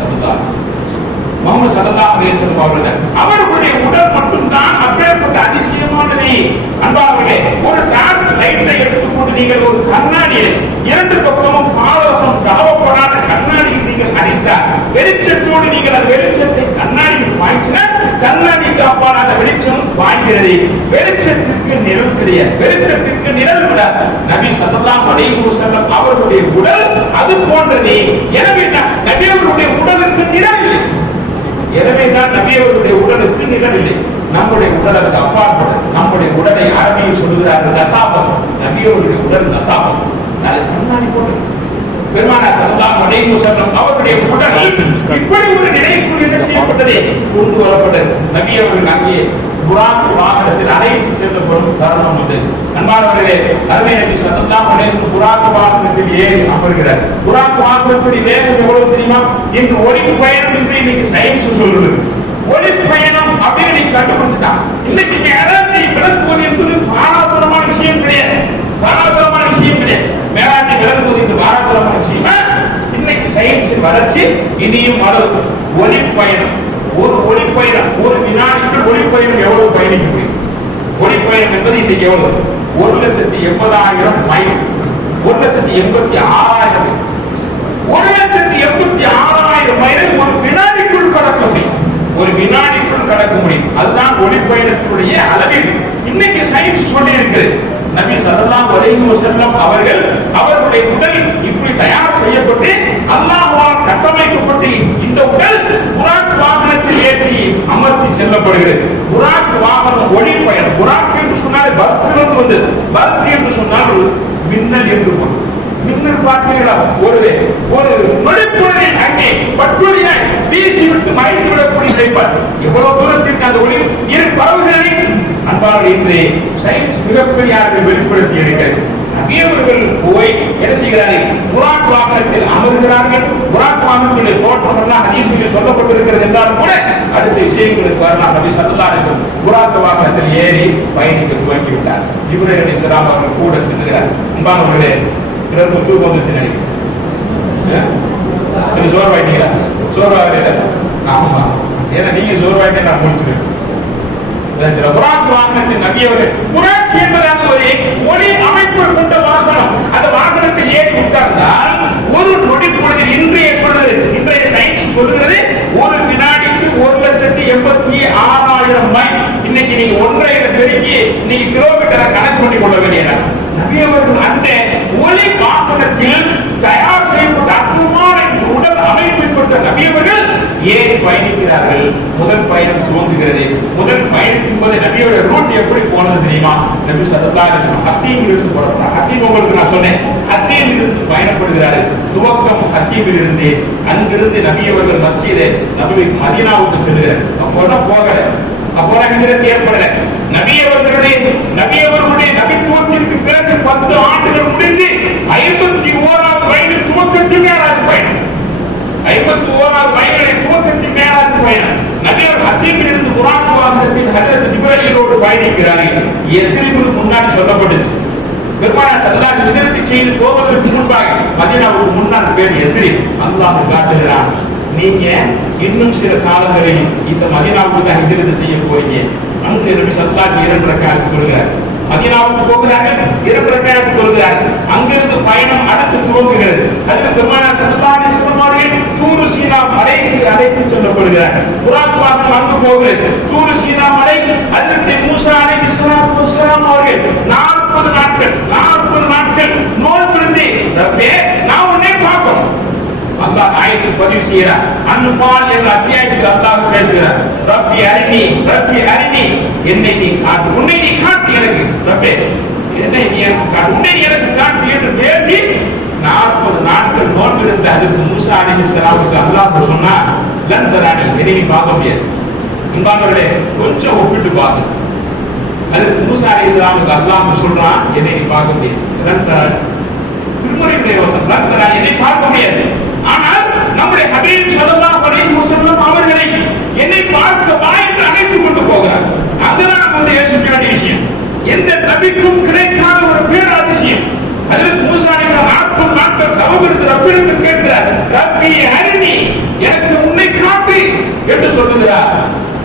ஸல்லல்லாஹு அலைஹி வஸல்லம் அவர்கள். அவர்களுடைய உடல் மட்டும்தான் அப்பேற்பட்ட அதிசயமானது. அன்பார்களே, ஒரு டார்ச் லைட்டை எடுத்துக்கொண்டு நீங்கள் ஒரு கண்ணாடியில் இரண்டு பக்கமும் பாலவசம் தடவப்படாத கண்ணாடியில் நீங்கள் அடித்தால் வெளிச்சத்தோடு நீங்கள் அந்த வெளிச்சத்தை கண்ணாடியில் பாய்ச்சினால் கண்ணாடிக்கு அப்பால் அந்த வெளிச்சம் பாய்கிறது. வெளிச்சத்திற்கு நிழல் கிடையாது, வெளிச்சத்திற்கு நிழல் விடாது. நபி ஸல்லல்லாஹு அலைஹி வஸல்லம் அவர்களுடைய உடல் அது போன்றது. எனவே நபி அவர்களுடைய உடலுக்கு நிழல் இல்லை. எனவேதான் நபி அவர்களுடைய உடலுக்கு நிழல் இல்லை. நம்முடைய உடலுக்கு அப்பாற்பட்டது. நம்முடைய உடலை அரபியில் சொல்கிறார்கள் லதாபத். நபி அவர்களுடைய உடல் லதாபத். அது கண்ணாடி போன்றது. பெருமானார் ஸல்லல்லாஹு அலைஹி வஸல்லம் அவருடைய உடல் இப்படி ஒரு நிலைக்குள் என்ன செய்யப்பட்டது, கொண்டு வரப்பட்டது. நபி அவர்கள் அங்கே புராக் வாகனத்தில் அழைத்து செல்லப்படும் தருணம் வந்து அன்பானவர்களே, அருமை நபி ஸல்லல்லாஹு அலைஹி வஸல்லம் புராக் வாகனத்தில் ஏறி அமர்கிறார். புராக் வாகனத்தின் வேகம் எவ்வளவு தெரியுமா? இன்று ஒளி பயணம் என்று இன்னைக்கு சயின்ஸ் சொல்றது. ஒளி பயணம் அப்படின்னு நீங்க கண்டுபிடிச்சிட்டான். இன்னைக்கு மேலாட்சி விளக்குவது என்பது பாராபுரமான விஷயம் கிடையாது, பாராபுரமான விஷயம் கிடையாது. மேலாட்சி விளக்குவது என்று பாராபுரமான விஷயமா? இன்னைக்கு சயின்ஸின் வளர்ச்சி இனியும் வளரும். ஒளி பயணம், ஒரு ஒளி பயணம், ஒரு வினாடிக்கு ஒளி பயணம் எவ்வளவு பயணிக்க முடியும்? ஒளி பயணம் என்பது இன்னைக்கு எவ்வளவு? 1,80,000 மைல், 1,86,000, 1,86,000 மைல் ஒரு வினாடிக்குள் கடக்க முடியும். ஒரு வினாடிக்குள் கடக்க முடியும். அதுதான் ஒளி பயணத்தினுடைய அளவில் இன்னைக்கு சயின்ஸ் சொல்லி இருக்கிறது. நபி ஸல்லல்லாஹு அலைஹி வஸல்லம் அவர்கள் அவர்களுடைய உடல் இப்படி தயார் செய்யப்பட்டு அல்லாஹ்வால் கட்டமைக்கப்பட்டு இந்த உடல் புராக் வாகனத்தில் ஏற்றி அமர்த்தி செல்லப்படுகிறது. புராக் வாகனம் ஒளி பயணம். புராக் என்று சொன்னால் பர்த் வந்து, பர்த் என்று சொன்னால் மின்னல் என்று பொருள். மின்னல் பார்த்தீங்களா? ஒரு நொடிப்பொழுதில் அங்கே பட்டுளியாய் வீசிவிட்டு மறைத்து விடக்கூடிய செய்வார். எவ்வளவு தூரத்திற்கு அந்த ஒளி இரு பறவைகளை அன்பார்கள் இன்று சயின்ஸ் மிகப்பெரிய வெளிப்படுத்தி இருக்கிறது. நபியவர்கள் போய் என்ன செய்கிறார்கள்? புராக் வாகனத்தில் அமர்கிறார்கள். புராக் வாகனத்தினுடைய தோற்றம் எல்லாம் ஹதீஸில் சொல்லப்பட்டிருக்கிறது என்றால் கூட அடுத்த விஷயங்களுக்கு வரலாம். நபி ஸல்லல்லாஹு அலைஹி வஸல்லம் புராக் வாகனத்தில் ஏறி பயணிக்க துவங்கிவிட்டார். ஜிப்ரீல் அலைஹிஸ்ஸலாம் அவர்கள் கூட செல்கிறார். அன்பானவர்களே, பிறகு தூக்கம் வந்துச்சு நினைக்கிறேன். சோர்வாயிட்டீங்களா? சோர்வாயிட்ட ஆமா, ஏன்னா நீங்க சோர்வாயிட்ட நான் முடிச்சிருக்கேன். புராக் வாகனத்தின் நபியவர்கள் புராக் என்பதாக ஒரு ஒளி அமைப்பு கொண்ட வாகனம். அந்த வாகனத்தில் ஏறி உட்கார்ந்தால் ஒரு நொடி பொழுது இன்றைய சொல்றது, இன்றைய சயின்ஸ் சொல்கிறது, ஒரு வினாடிக்கு 1,86,000 மைல். இன்னைக்கு நீங்க 1.5 பெருக்கி நீங்க கிலோமீட்டரை கணக்கு பண்ணி கொள்ள வேண்டிய நபியவர்கள் அந்த ஒளி வாகனத்தில் தயார் செய்யப்பட்ட அற்புதமான உடல் அமைப்பை கொண்ட நபியவர்கள் ஏறி பயணிக்கிறார்கள். முதல் பயணம் துவங்குகிறது. முதல் பயணத்தின் போது நபியோட ரூட் எப்படி போனது தெரியுமா? நபி ஸல்லல்லாஹு அலைஹி வஸல்லம் ஹத்தீமில் இருந்து புறப்பட்டார். ஹத்தீம் உங்களுக்கு நான் சொன்னேன், ஹத்தீமில் இருந்து பயணப்படுகிறார்கள். துவக்கம் ஹத்தீமில் இருந்து, அங்கிருந்து நபியவர்கள் மஸ்ஜித் நபவி மதீனாவுக்கு செல்கிறார். அப்போதான் போகல, அப்போதான் ஹிஜ்ரத் ஏற்படல. நபியவர்களுடைய நபித்துவத்திற்கு பிறகு 10 ஆண்டுகள் முடிந்து 51வது வயதில் துவக்கத்தில் மேலாது பயணம். 51வது வயதில் துவக்கத்தில் மேலாது பயணம். நபியவர் ஹத்தீமில் இருந்து புராக் வாகனத்தில் ஹஜ்ரத் ஜிப்ரீலோடு பயணிக்கிறார்கள். எஸ்ரிமுக்கு முன்னாடி சொல்லப்பட்டது. பெருமானார் ஸல்லல்லாஹு அலைஹி வஸல்லம் செய்து போவதற்கு முன்பாக மதீனாவுக்கு முன்னாள் பேர் எஸ்ரி. அல்லாஹ் காட்டுகிறான், நீங்க இன்னும் சில காலங்களில் இந்த மதீனாவுக்கு ஹிஜ்ரத் செய்ய போறீங்க. அங்கு நபி ஸல்லல்லாஹு அலைஹி வஸல்லம் 2 ரக்காத் தொழுகிறார். மதீனாவுக்கு போகிறார்கள், 2 ரக்காத் தொழுகிறார்கள். அங்கிருந்து பயணம் அடுத்து துவங்குகிறது. அதுக்கு பெருமானார் ஸல்லல்லாஹு அலைஹி வஸல்லம் அவர்கள் தூரு சீனா மலைக்கு அழைத்து செல்லப்படுகிறார்கள். புராக் வாகனம் அங்கு போகிறது. தூரு சீனா மலை ஹஜ்ரத் மூஸா அலைஹிஸ்ஸலாத்து வஸலாம் அவர்கள் 40 நாட்கள் நோன்பிருந்து, ரப்பே நான் உன்னை பார்க்கணும். அல்லாஹ் ஆயத்தில் பதிவு செய்கிறார். அன்பால் என்ற அத்தியாயத்தில் அல்லாஹ் பேசுகிறார். ரப்பி அரினி, என்னை நீ காட்டு, உன்னை நீ காட்டு எனக்கு. ரப்பே என்னை நீ எனக்கு காட்டு, உன்னை எனக்கு காட்டு என்று வேண்டி 40 நாட்கள் நோன்பிருந்த அதுக்கு மூஸா அலைஹிஸ்ஸலாமுக்கு அல்லாஹ் சொன்னார், லந்தராணி என்னை பார்க்க முடியாது. அன்பானவர்களே, கொஞ்சம் ஒப்பிட்டு பாருங்க. அது மூசா அலைஹிஸ்ஸலாமுக்கு அல்லாஹ் சொல்றான், என்னை நீ பார்க்க முடியாது. லந்தராணி திருமுறை வசனம், லந்தராணி என்னை பார்க்க முடியாது. ஆனால் நம்முடைய ஹபீப் ஸல்லல்லாஹு அலைஹி வஸல்லம் அவர்களை என்னை பார்க்க வா என்று அழைத்துக் கொண்டு போகிறார். அதுதான் நம்முடைய யோசிக்க விஷயம். எந்த நபிக்கும் கிடைக்காத ஒரு பேரதிசயம். அதில் மூசா அலைஹிஸ்ஸலாம் நாட்கள் தவம் இருந்து ரப்பிடத்தில் கேட்கிறார், ரப்பி அரினி, எனக்கு உன்னை காட்டு என்று சொல்லுகிறார்.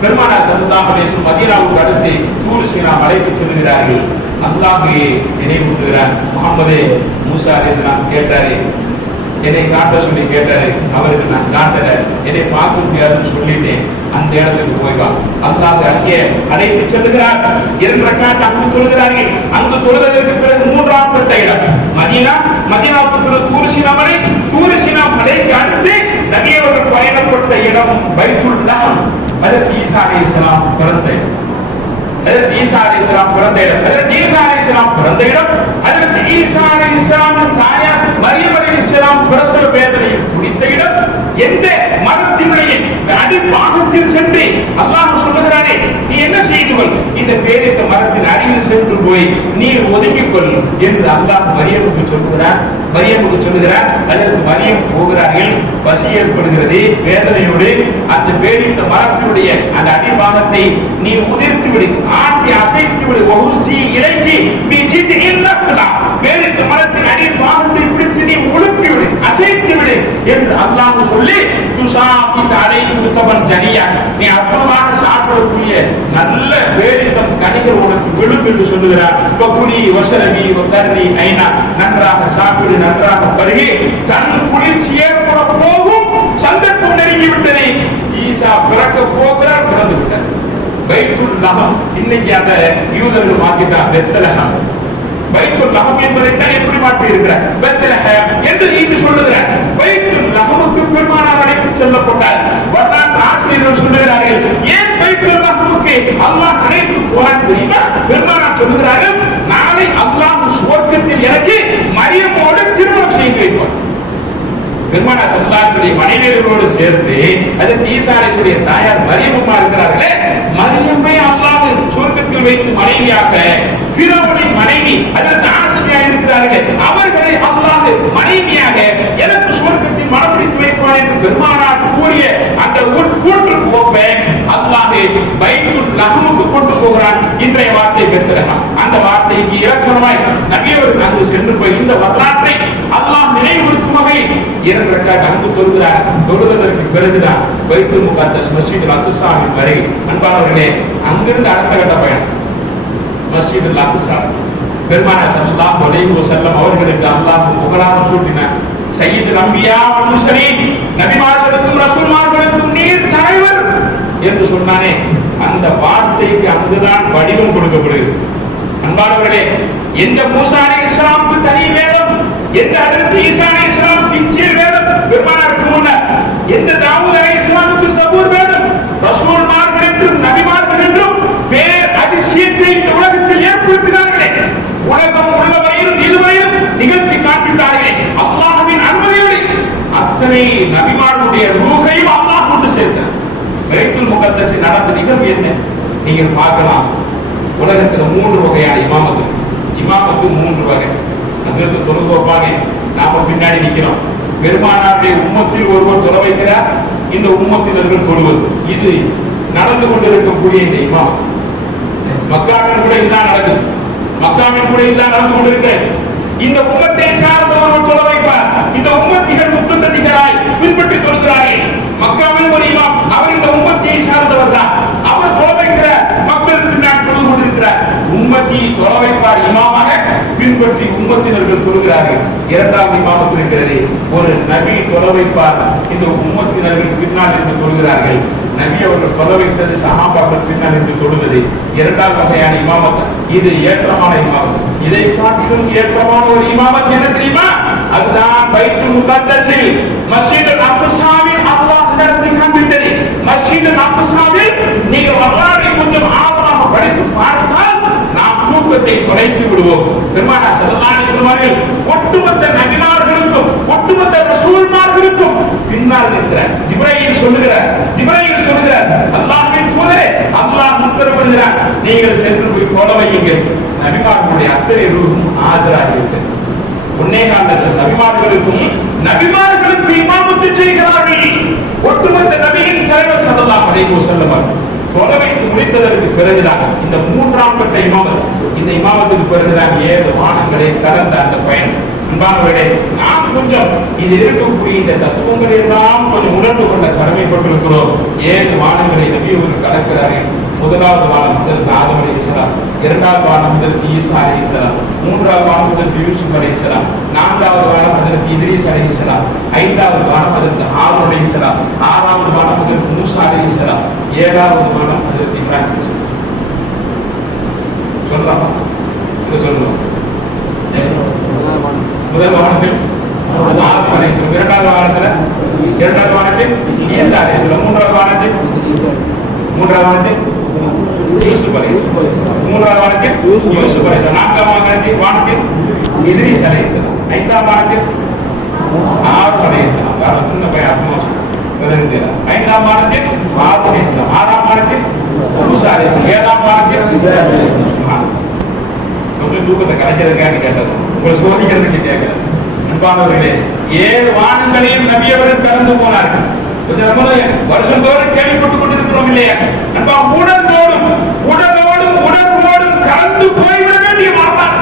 பெருமானார் ஸல்லல்லாஹு அலைஹி வஸல்லம் மதீனாவுக்கு அடுத்து தூர் சீனா மலைக்கு செல்கிறார்கள். அல்லாஹ்வை நினைவூட்டுகிறார். முஹம்மதே, மூசா அலைஹிஸ்ஸலாம் கேட்டாரு, என்னை காட்ட சொல்லி கேட்டாரு. அவருக்கு நான் காட்டல, என்னை பார்க்க முடியாதுன்னு சொல்லிட்டேன். அந்த இடத்துக்கு போய்வா. அல்லாஹ் அங்கே அழைத்து செல்லுகிறார். 2 ரக்காத் அங்கு தொழுகிறார்கள். அங்கு தொழுதற்கு பிறகு 3ஆம் கட்ட இடம் மதீனாவுக்கு பிறகு தூர் சீனா மலை. தூர் சீனா மலைக்கு அடுத்து நபி அவர்கள் பயணப்பட்ட இடம் பைத்துல் லஹம். ஹஜ்ரத் ஈசா அலைஹிஸ்ஸலாம் பிறந்த இடம். ஹஜ்ரத் ஈசா அலைஹிஸ்ஸலாம் பிறந்த இடம். ஹஜ்ரத் ஈசா அலைஹிஸ்ஸலாம் பிறந்த இடம். ஹஜ்ரத் ஈசா அலைஹிஸ்ஸலாம் தாயார் மரியம் அலைஹிஸ்ஸலாம் பிரசவ வேதனையை குடித்த இடம். எந்த மரத்தினுடைய அடிப்பாகத்தில் சென்று அல்லாஹ் சொல்லுகிறானே, நீ என்ன செய்துகள், இந்த பேரித்த மரத்தின் அடியில் சென்று போய் நீ ஒதுக்கிக் கொள் என்று அல்லாஹ் மரியமுக்கு சொல்லுகிறார். அதற்கு மரியம் போகிறார்கள். பசி ஏற்படுகிறது. வேதனையோடு அந்த பேரித்த மரத்தினுடைய அந்த அடிபாகத்தை நீ உதிர்த்து விடு, ஆட்டி அசைத்து விடு. ஒஹுசி இலக்கி பிஜித் இல்லக்கலாம், பேரித்த மரத்தின் அடிபாகத்தை பிடித்து நீ உலுக்கி விடு, அசைத்து விடு என்று அல்லாஹ் சொல்லி, துசாபி தடை கொடுத்தவன் ஜனியா, நீ அற்புதமாக சாப்பிடக்கூடிய நல்ல பேரித்தம் கனிகள் உனக்கு விழும் என்று சொல்லுகிறார். பகுடி வசரவி வதர்னி ஐனா, நன்றாக சாப்பிடு, நன்றாக பருகி, கண் குளிர்ச்சி ஏற்பட போகும் சந்தர்ப்பம் நெருங்கி விட்டது. ஈசா பிறக்க போகிறார், பிறந்து விட்டார். பைத்துல் லஹம் இன்னைக்கு அந்த யூதர்கள் மாத்திட்டார் பெத்லஹம். பைத்துல் லஹம் என்பதை தான் எப்படி மாற்றி இருக்கிறார், பெத்லஹம் என்று இங்கு சொல்லுகிறார். பைத்துல் லஹமுக்கு பெருமானார் அழைத்து செல்லப்பட்டார். வரலாற்று ஆசிரியர்கள் சொல்லுகிறார்கள், ஏன் பைத்துல் லஹமுக்கு அல்லாஹ் அழைத்து போனார் தெரியுமா? பெருமானார் சொல்லுகிறார்கள், நாளை அல்லாஹ் சுவர்க்கத்தில் எனக்கு மரியமோடு திருமணம் செய்து வைப்பார். பெருமானார் ஸல்லல்லாஹு அலைஹி மனைவியரோடு சேர்த்து ஹஜ்ரத் ஈசா அலைஹிஸ்ஸலாமுடைய தாயார் மரியம்மா இருக்கிறார்களே, மரியம்மை அல்லாஹ் சுவர்க்கத்தில் வைத்து மனைவியாக, ஃபிரௌனின் மனைவி ஹஜ்ரத் ஆசியா இருக்கிறார்கள், அவர்களை அல்லாஹ் மனைவியாக எனக்கு சுவர்க்கத்தில் மணமுடித்து வைப்பார் என்று பெருமானார் கூறிய அந்த கூற்று போப்பை அல்லாஹ் பைத்துல் லஹமுக்கு கொண்டு போகிறான். இன்றைய வார்த்தை பெத்லஹம். அந்த வார்த்தைக்கு இலக்கணமாய் நபி அவர்கள் அங்கு சென்று போய் இந்த வரலாற்றை அல்லாஹ் நினைவுறுத்தும் வகையில் 2 ரக்காத் அங்கு தொழுகிறார். தொழுவதற்கு பிறகுதான் பைத்துல் முகத்தஸ் மஸ்ஜிதுல் அக்ஸாவின் வரை. அன்பானவர்களே, அங்கிருந்து அடுத்த கட்ட பயணம் மஸ்ஜிதுல் அக்ஸா. பெருமானார் ஸல்லல்லாஹு அலைஹி வஸல்லம் அவர்களுக்கு அல்லாஹ் புகழாரம் சூட்டினார். சய்யிதுல் அன்பியா வல் முர்ஸலீன், நபிமார்களுக்கும் ரசூல்மார்களுக்கும் நீர் தலைவர் என்று சொன்னானே, அந்த வார்த்தைக்கு அங்குதான் வடிவம் கொடுக்கப்படுகிறது. அன்பானவர்களே, எந்த மூசா அலைஹிஸ்ஸலாமுக்கு தனி வேதம், எந்த ஹஜ்ரத் ஈசா அலைஹிஸ்ஸலாமுக்கு இன்ஜீல் வேதம், பெருமானாருக்கு முன்னர் எந்த தாவூத் அலைஹிஸ்ஸலாமுக்கு சபூர் வேதம், ரசூல்மார்கள் என்றும் நபிமார்கள் என்றும் பேர் அதிசயத்தை இந்த உலகத்தில் ஏற்படுத்தினார்களே, உலகம் உள்ளவரையிலும் இதுவரையும் நிகழ்த்தி காண்பித்தார்களே, அல்லாஹ்வின் அனுமதியோடு அத்தனை நபிமார்களுடைய ரூஹையும் அல்லாஹ் கொண்டு சேர்த்தார். பைத்துல் முகத்தஸில் நடந்த நிகழ்வு என்ன நீங்கள் பார்க்கலாம். உலகத்துல 3 வகையான இமாமத்து. 3 வகை. அதுக்கு தொழுது வைப்பாங்க, நாம பின்னாடி நிக்கிறோம். பெருமானாருடைய உம்மத்தில் ஒருவர் தொலை வைக்கிறார், இந்த உம்மத்தினர்கள் தொழுவது. இது நடந்து கொண்டிருக்கக்கூடிய இந்த இமாம். மக்காவின் கூட இதுதான் நடக்குது. நடந்து கொண்டிருக்கிறது. இந்த உம்மத்தை சார்ந்தவர்கள் தொலை வைப்பார். இந்த உம்மத்திகள் முத்துந்ததிகளாய் பின்பற்றி தொழுகிறார்கள். மக்காவில் ஒரு இமாம், அவர் இந்த உம்மத்தை சார்ந்தவர் தான். அவர் தொலை வைக்கிற மக்கள் பின்னால் தொழுது கொண்டிருக்கிறார். உம்மத்தி தொலை வைப்பார் இமாமாக, பின்பற்றி உம்மத்தினர்கள் தொழுகிறார்கள். 2வது இமாமத்து இருக்கிறது. ஒரு நபி தொலை வைப்பார், இந்த உம்மத்தினர்கள் பின்னால் இருந்து தொழுகிறார்கள். நபி அவர்கள் தொலை வைத்தது சஹாபாக்கள் பின்னால் இருந்து தொழுவது 2வது வகையான இமாமத். இது ஏற்றமான இமாமத். இதை காட்டிலும் ஏற்றமான ஒரு இமாமத் என்ன தெரியுமா? அதுதான் பைத்துல் முகத்தஸில் மஸ்ஜிதுல் அக்ஸாவில் அல்லாஹ் நடத்தி காண்பித்தது. மஸ்ஜிதுல் அக்ஸாவில் நீங்கள் வரலாற்றை கொஞ்சம் ஆழமாக படித்து பார்த்தால் நாம் தூக்கத்தை குறைத்து விடுவோம். பெருமானார் ஸல்லல்லாஹு அலைஹி வஸல்லம் ஒட்டுமொத்த நபிமார்களுக்கும் ஒட்டுமொத்த ரசூல்மார்களுக்கும் பின்னால் இருக்கிறார். ஜிப்ரீல் சொல்லுகிறார் அல்லாஹ்வின் தூதரே, அல்லாஹ் உத்தரவிடுகிறார், நீங்கள் சென்று போய் கொலை வையுங்கள். நபிமார்களுடைய அத்தனை ரூஹும் ஆஜராகிவிட்டது. ஒன்னே காலத்தில் நபிமார்களுக்கு இமாமத்து செய்கிறார்கள். ஒட்டுமொத்த நபியின் தலைவர் ஸல்லல்லாஹு அலைஹி வஸல்லம் கொலை வைத்து முடித்ததற்கு பிறகுதான் இந்த மூன்றாம் கட்ட இமாமத், இந்த இமாமத்துக்கு பிறகுதான் 7 வானங்களை கடந்த அந்த பயணம். அன்பானவர்களே, நாம் கொஞ்சம் இது இருக்கக்கூடிய இந்த தத்துவங்களை எல்லாம் கொஞ்சம் உணர்ந்து கொள்ள கடமைப்பட்டிருக்கிறோம். 7 வானங்களை நபி அவர்கள் கடக்கிறார்கள். முதலாவது வானம் முதல் ஆதம் அலைஹிஸ்ஸலாம், இரண்டாவது வானம் முதல் ஈசா அலைஹிஸ்ஸலாம், மூன்றாவது வானம் முதல் யூசுப் அலைஹிஸ்ஸலாம், நான்காவது வானம் முதல் இத்ரீஸ் அலைஹிஸ்ஸலாம், ஐந்தாவது வானம் முதல் ஹாரூன் அலைஹிஸ்ஸலாம், ஆறாவது வானம் முதல் மூசா அலைஹிஸ்ஸலாம், ஏழாவது வானம் முதல் இப்ராஹிம் அலைஹிஸ்ஸலாம். சொல்லலாம், இது சொல்லலாம். முதல் வானத்தில் ஆதம் அலைஹிஸ்ஸலாம், இரண்டாவது வானத்தில் ஈசா அலைஹிஸ்ஸலாம், மூன்றாவது வானத்தில் யூசுப் அலைஹிஸ்ஸலாம், மூன்றாவது வானத்தில் யூசுப் அலைஹிஸ்ஸலாம், நான்காவது வானத்தில் இத்ரீஸ் அலைஹிஸ்ஸலாம், ஐந்தாம் வானத்தில் ஹாரூன் அலைஹிஸ்ஸலாம், சின்ன பையன், ஐந்தாம் வானத்தில் ஹாரூன் அலைஹிஸ்ஸலாம், ஆறாம் வானத்தில் மூசா அலைஹிஸ்ஸலாம், ஏழாம் வானத்தில் கொஞ்சம் தூக்கத்தை கலைக்கிறதுக்காக கேட்டது, உங்களை சோதிக்கிறதுக்கு கேட்கல. அன்பானவர்களே, 7 வானங்களையும் நபி அவர்கள் கடந்து போனார்கள். வருஷந்தோறும் கேள்விப்பட்டுக் கொண்டிருக்கிறோம் இல்லையா? அன்பா, உடலோடும் கலந்து போய்விட வேண்டிய வரலாறு,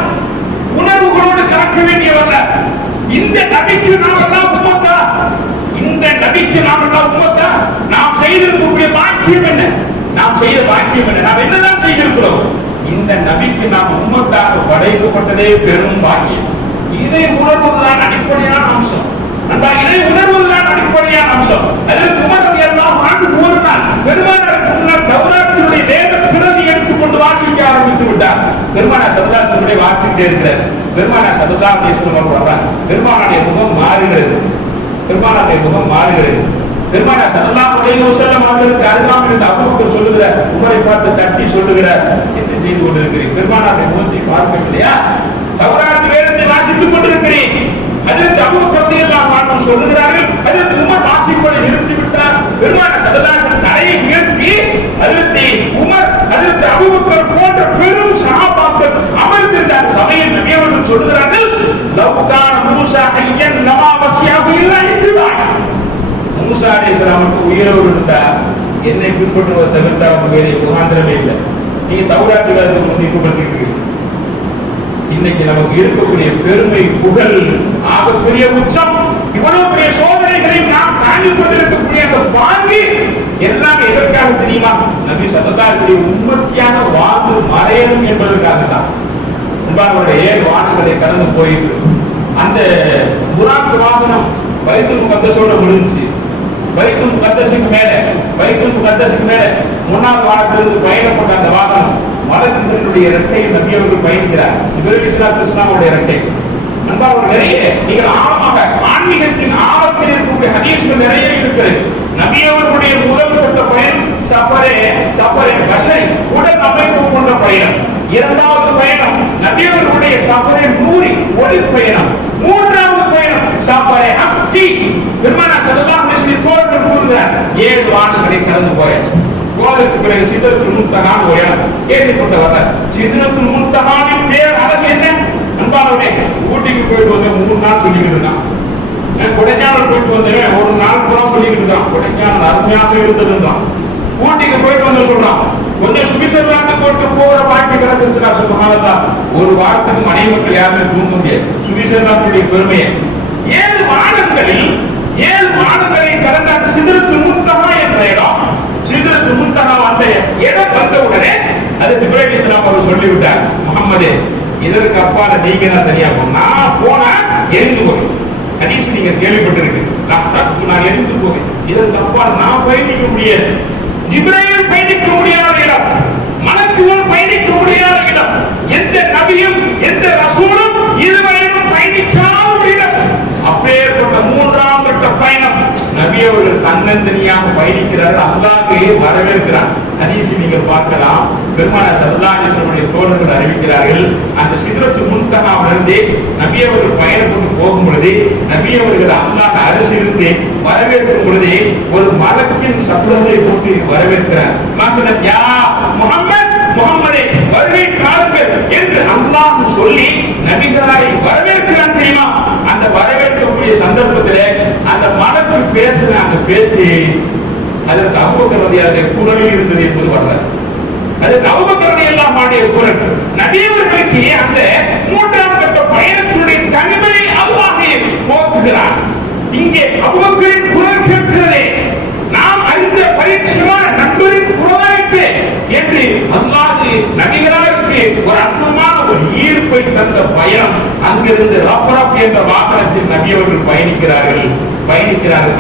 உணர்வுகளோடு கலக்க வேண்டிய வரலாறு. இந்த நபிக்கு நாம் எல்லாம் உம்மத்தா? இந்த நபிக்கு நாம் எல்லாம் உம்மத்தா? நாம் செய்திருக்கக்கூடிய பாக்கியம் என்ன? நாம் செய்த பாக்கியம் என்ன? நாம் என்னதான் செய்திருக்கிறோம்? இந்த நபிக்கு நாம் உம்மத்தாக படைக்கப்பட்டதே பெரும் பாக்கியம். இதை உணர்வதுதான் அடிப்படையான அம்சம். இதை உணர்வதுதான் அடிப்படையான அம்சம். அதற்கு உமர் எல்லாம் ஒரு நாள் பெருமானாருக்கு முன்னால் தௌராத்தினுடைய வேத பிரதி எடுத்துக்கொண்டு வாசிக்க ஆரம்பித்து விட்டார். பெருமானார் ஸல்லல்லாஹு அலைஹி வஸல்லம் வாசிக்கிட்டே இருக்கிறார். பெருமானார் ஸல்லல்லாஹு அலைஹி வஸல்லம் சொல்றாங்க, பெருமானாருடைய முகம் மாறுகிறது. பெருமானார் ஸல்லல்லாஹு அலைஹி வஸல்லம் அவர்களுக்கு அருகாமையில் இருந்த அபூபக்கர் சொல்லுகிறார், உமரை பார்த்து தட்டி சொல்லுகிறார், என்ன செய்து கொண்டிருக்கிறீர்கள்? பெருமானாருடைய முகத்தை பார்க்கவில்லையா? தௌராத் வேதத்தை வாசித்துக் கொண்டிருக்கிறேன். ஹஜ்ரத் அபூபக்கர் ரலியல்லாஹு அன்ஹு சொல்லுகிறார்கள், ஹஜ்ரத் உமர் வாசிப்பதை நிறுத்திவிட்டார். பெருமானார் ஸல்லல்லாஹு அலைஹி வஸல்லம் தலையை உயர்த்தி ஹஜ்ரத் உமர், ஹஜ்ரத் அபூபக்கர் போன்ற பெரும் சஹாபாக்கள் அமர்ந்திருந்த சபையில் நபி அவர்கள் சொல்லுகிறார்கள், லவ் கான மூஸா ஹய்யன் லமா வஸியஹு இல்லா இத்திபா. மூஸா அலைஹிஸ்ஸலாம் உயிரோடு இருந்தார், என்னை பின்பற்றுவதை தவிர்த்து அவங்க வேறு முகாந்திரமே இல்லை. நீங்க தௌராத் வேதத்தை முன்னிட்டு படிச்சிருக்கீங்க. இன்னைக்கு நமக்கு இருக்கக்கூடிய பெருமை, புகழ், ஆகக்கூடிய உச்சம், இவ்வளவு பெரிய சோதனைகளை நாம் தாண்டி கொண்டிருக்கக்கூடிய அந்த பாங்கி எல்லாம் எதற்காக தெரியுமா? நபி ஸல்லல்லாஹு அலைஹி வஸல்லம் உம்மத்தியாக வாழ்ந்து மறையணும் என்பதற்காக தான். அன்பானவர்களே, 7 வானங்களை கடந்து போயிட்டு அந்த புராக் வாகனம் பைத்துல் முகத்தஸோட முடிஞ்சி, பைத்துல் முகத்தஸுக்கு மேல 3வது வானத்திலிருந்து பயணப்பட்ட அந்த வாகனம் மலக்குகளுடைய இரட்டை நபி அவர்கள் பயணிக்கிறார். இப்ராஹிம் இஸ்லாமுடைய இரட்டை. அன்பானவர்களே, நீங்கள் ஆழமாக ஆன்மீகத்தின் ஆழத்தில் இருக்கக்கூடிய ஹதீஸ்கள் நிறைய இருக்கிறது. நபி அவர்களுடைய முதல் கட்ட பயணம் சஃபரே பஷரி, உடல் அமைப்பு கொண்ட பயணம். 2வது பயணம் நபி அவர்களுடைய சஃபரே நூரி, ஒளி பயணம். 3வது பயணம் சஃபரே ஹக்கி. பெருமானார் ஸல்லல்லாஹு அலைஹி வஸல்லம் தோழர்கள் கூறுகிறார், 7 வானங்களை கடந்து போயாச்சு. போனதுக்கு பிறகு சித்ரத்துல் முன்தஹான் உயரம் ஏறிக்கொண்டு வர. சித்ரத்துல் முன்தஹானின் பேர் அழகு என்ன? அன்பானவர்களே, ஊட்டிக்கு போயிட்டு வந்து 3 நாள் சொல்லிக்கிட்டு இருக்கான். கொடைக்கானல் போயிட்டு வந்தேன், 1 நாள் பூரா சொல்லிக்கிட்டு இருக்கான். கொடைக்கானல் அருமையாக இருந்ததுதான். ஊட்டிக்கு போயிட்டு வந்து சொல்றான், கொஞ்சம் சுவிட்சர்லாந்து போட்டு போகிற வாய்ப்பு கிடைச்சிருச்சுனா சொல்றாங்க. ஒரு வாரத்துக்கு மனைவி மக்கள் யாருமே தூங்க முடியாது. சுவிட்சர்லாந்துடைய பெருமையை 7 வானங்களை கடந்த சித்ரத்துல் முன்தஹா என்ற இடம், சித்ரத்துல் முன்தஹா அந்த இடம் வந்தவுடனே அதுக்கு இப்ராஹிம் இஸ்லாம் அவர் சொல்லிவிட்டார், முகம்மதே, இதற்கு அப்பால நீங்க தான் தனியா போகணும். நான் போனா எரிந்து போய் ஹதீஸ் நீங்க கேள்விப்பட்டிருக்கு, நான் எரிந்து போய் இதற்கு அப்பால் நான் பயணிக்க முடியாது. ஜிப்ரீல் பயணிக்க முடியாத இடம், மலக்குகள் பயணிக்க முடியாத இடம், எந்த நபியும் எந்த ரசூலும் இதுவரையும் பயணிக்காத இடம். அப்பேற்பட்ட 3ஆம் கட்ட பயணம் நபி அவர்கள் தன்னந்தனியாக பயணிக்கிறார்கள். அல்லாஹ்வே வரவேற்கிறார். ஹதீஸ் நீங்க பார்க்கலாம். பெருமானார் ஸல்லல்லாஹு அலைஹி வஸல்லம் தோழர்கள் அறிவிக்கிறார்கள், அந்த சிதறத்துல் முன்தஹாவிலிருந்து நபி அவர்கள் பயணத்துக்கு போகும் பொழுது நபி அவர்கள் அல்லாஹ் அரசிலிருந்து வரவேற்கும் பொழுது ஒரு மலக்கின் சப்தத்தை போட்டு வரவேற்கிறார். மக்கள் யா முஹம்மத், முஹம்மதே வருகை காணுங்கள் என்று அல்லாஹ் சொல்லி நபிகளாரை வரவேற்கிறான் தெரியுமா? அந்த வரவேற்கக்கூடிய சந்தர்ப்பத்தில் அந்த மலக்கு பேசுற அந்த பேச்சு அதற்கு அபூபக்கர் ரலியல்லாஹு குரலில் இருந்தது என்பது வரலாறு. அது அபூபக்கர் ரலியல்லாஹு குரல். நபி அவர்களுக்கு அந்த மூன்றாம் கட்ட பயணத்தினுடைய தனிமையை அல்லாஹ் போக்குகிறார். இங்கே அபூபக்கரின் குரல் கேட்கிறதே நாம் அறிந்த பரிச்சயமான நண்பரின் குரலாயிற்று என்று அல்லாஹ் நபிகளாருக்கு ஒரு அற்புதமான ஒரு ஈர்ப்பை தந்த பயணம். அங்கிருந்து ரஃபரப் என்ற வாகனத்தில் நபி அவர்கள் பயணிக்கிறார்கள்.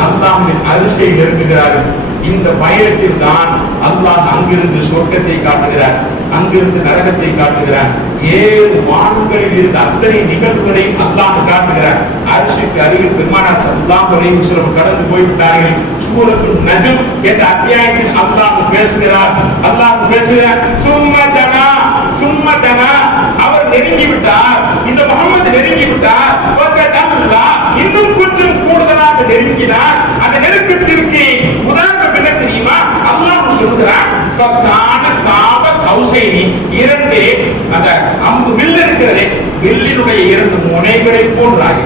அல்லாஹ்வின் அரிசை நெருங்குகிறார்கள். இந்த பயணத்தில் தான் அல்லாஹ் அங்கிருந்து சொர்க்கத்தை காட்டுகிறார், அங்கிருந்து நரகத்தை காட்டுகிறார். 7 வான்களில் இருந்த அத்தனை நிகழ்வுகளை அல்லாஹ் காட்டுகிறார். அரிசிக்கு அருகில் பெருமானார் ஸல்லல்லாஹு அலைஹி வஸல்லம் கடந்து போய்விட்டார்கள். சூரத்துல் நஜ்ம் என்ற அத்தியாயத்தில் அல்லாஹ் பேசுகிறார். சும்மா தனா அவர் நெருங்கி விட்டார், இந்த முகமது நெருங்கி விட்டார், இன்னும் கொஞ்சம் கூடுதலாக நெருங்கினார். அந்த நெருக்கத்திற்கு உதாரணம் என்ன தெரியுமா? அல்லாஹ் சொல்கிறார், இரண்டு அந்த அம்பு வில் இருக்கிறதே, வில்லினுடைய 2 முனைகளை போன்றாங்க.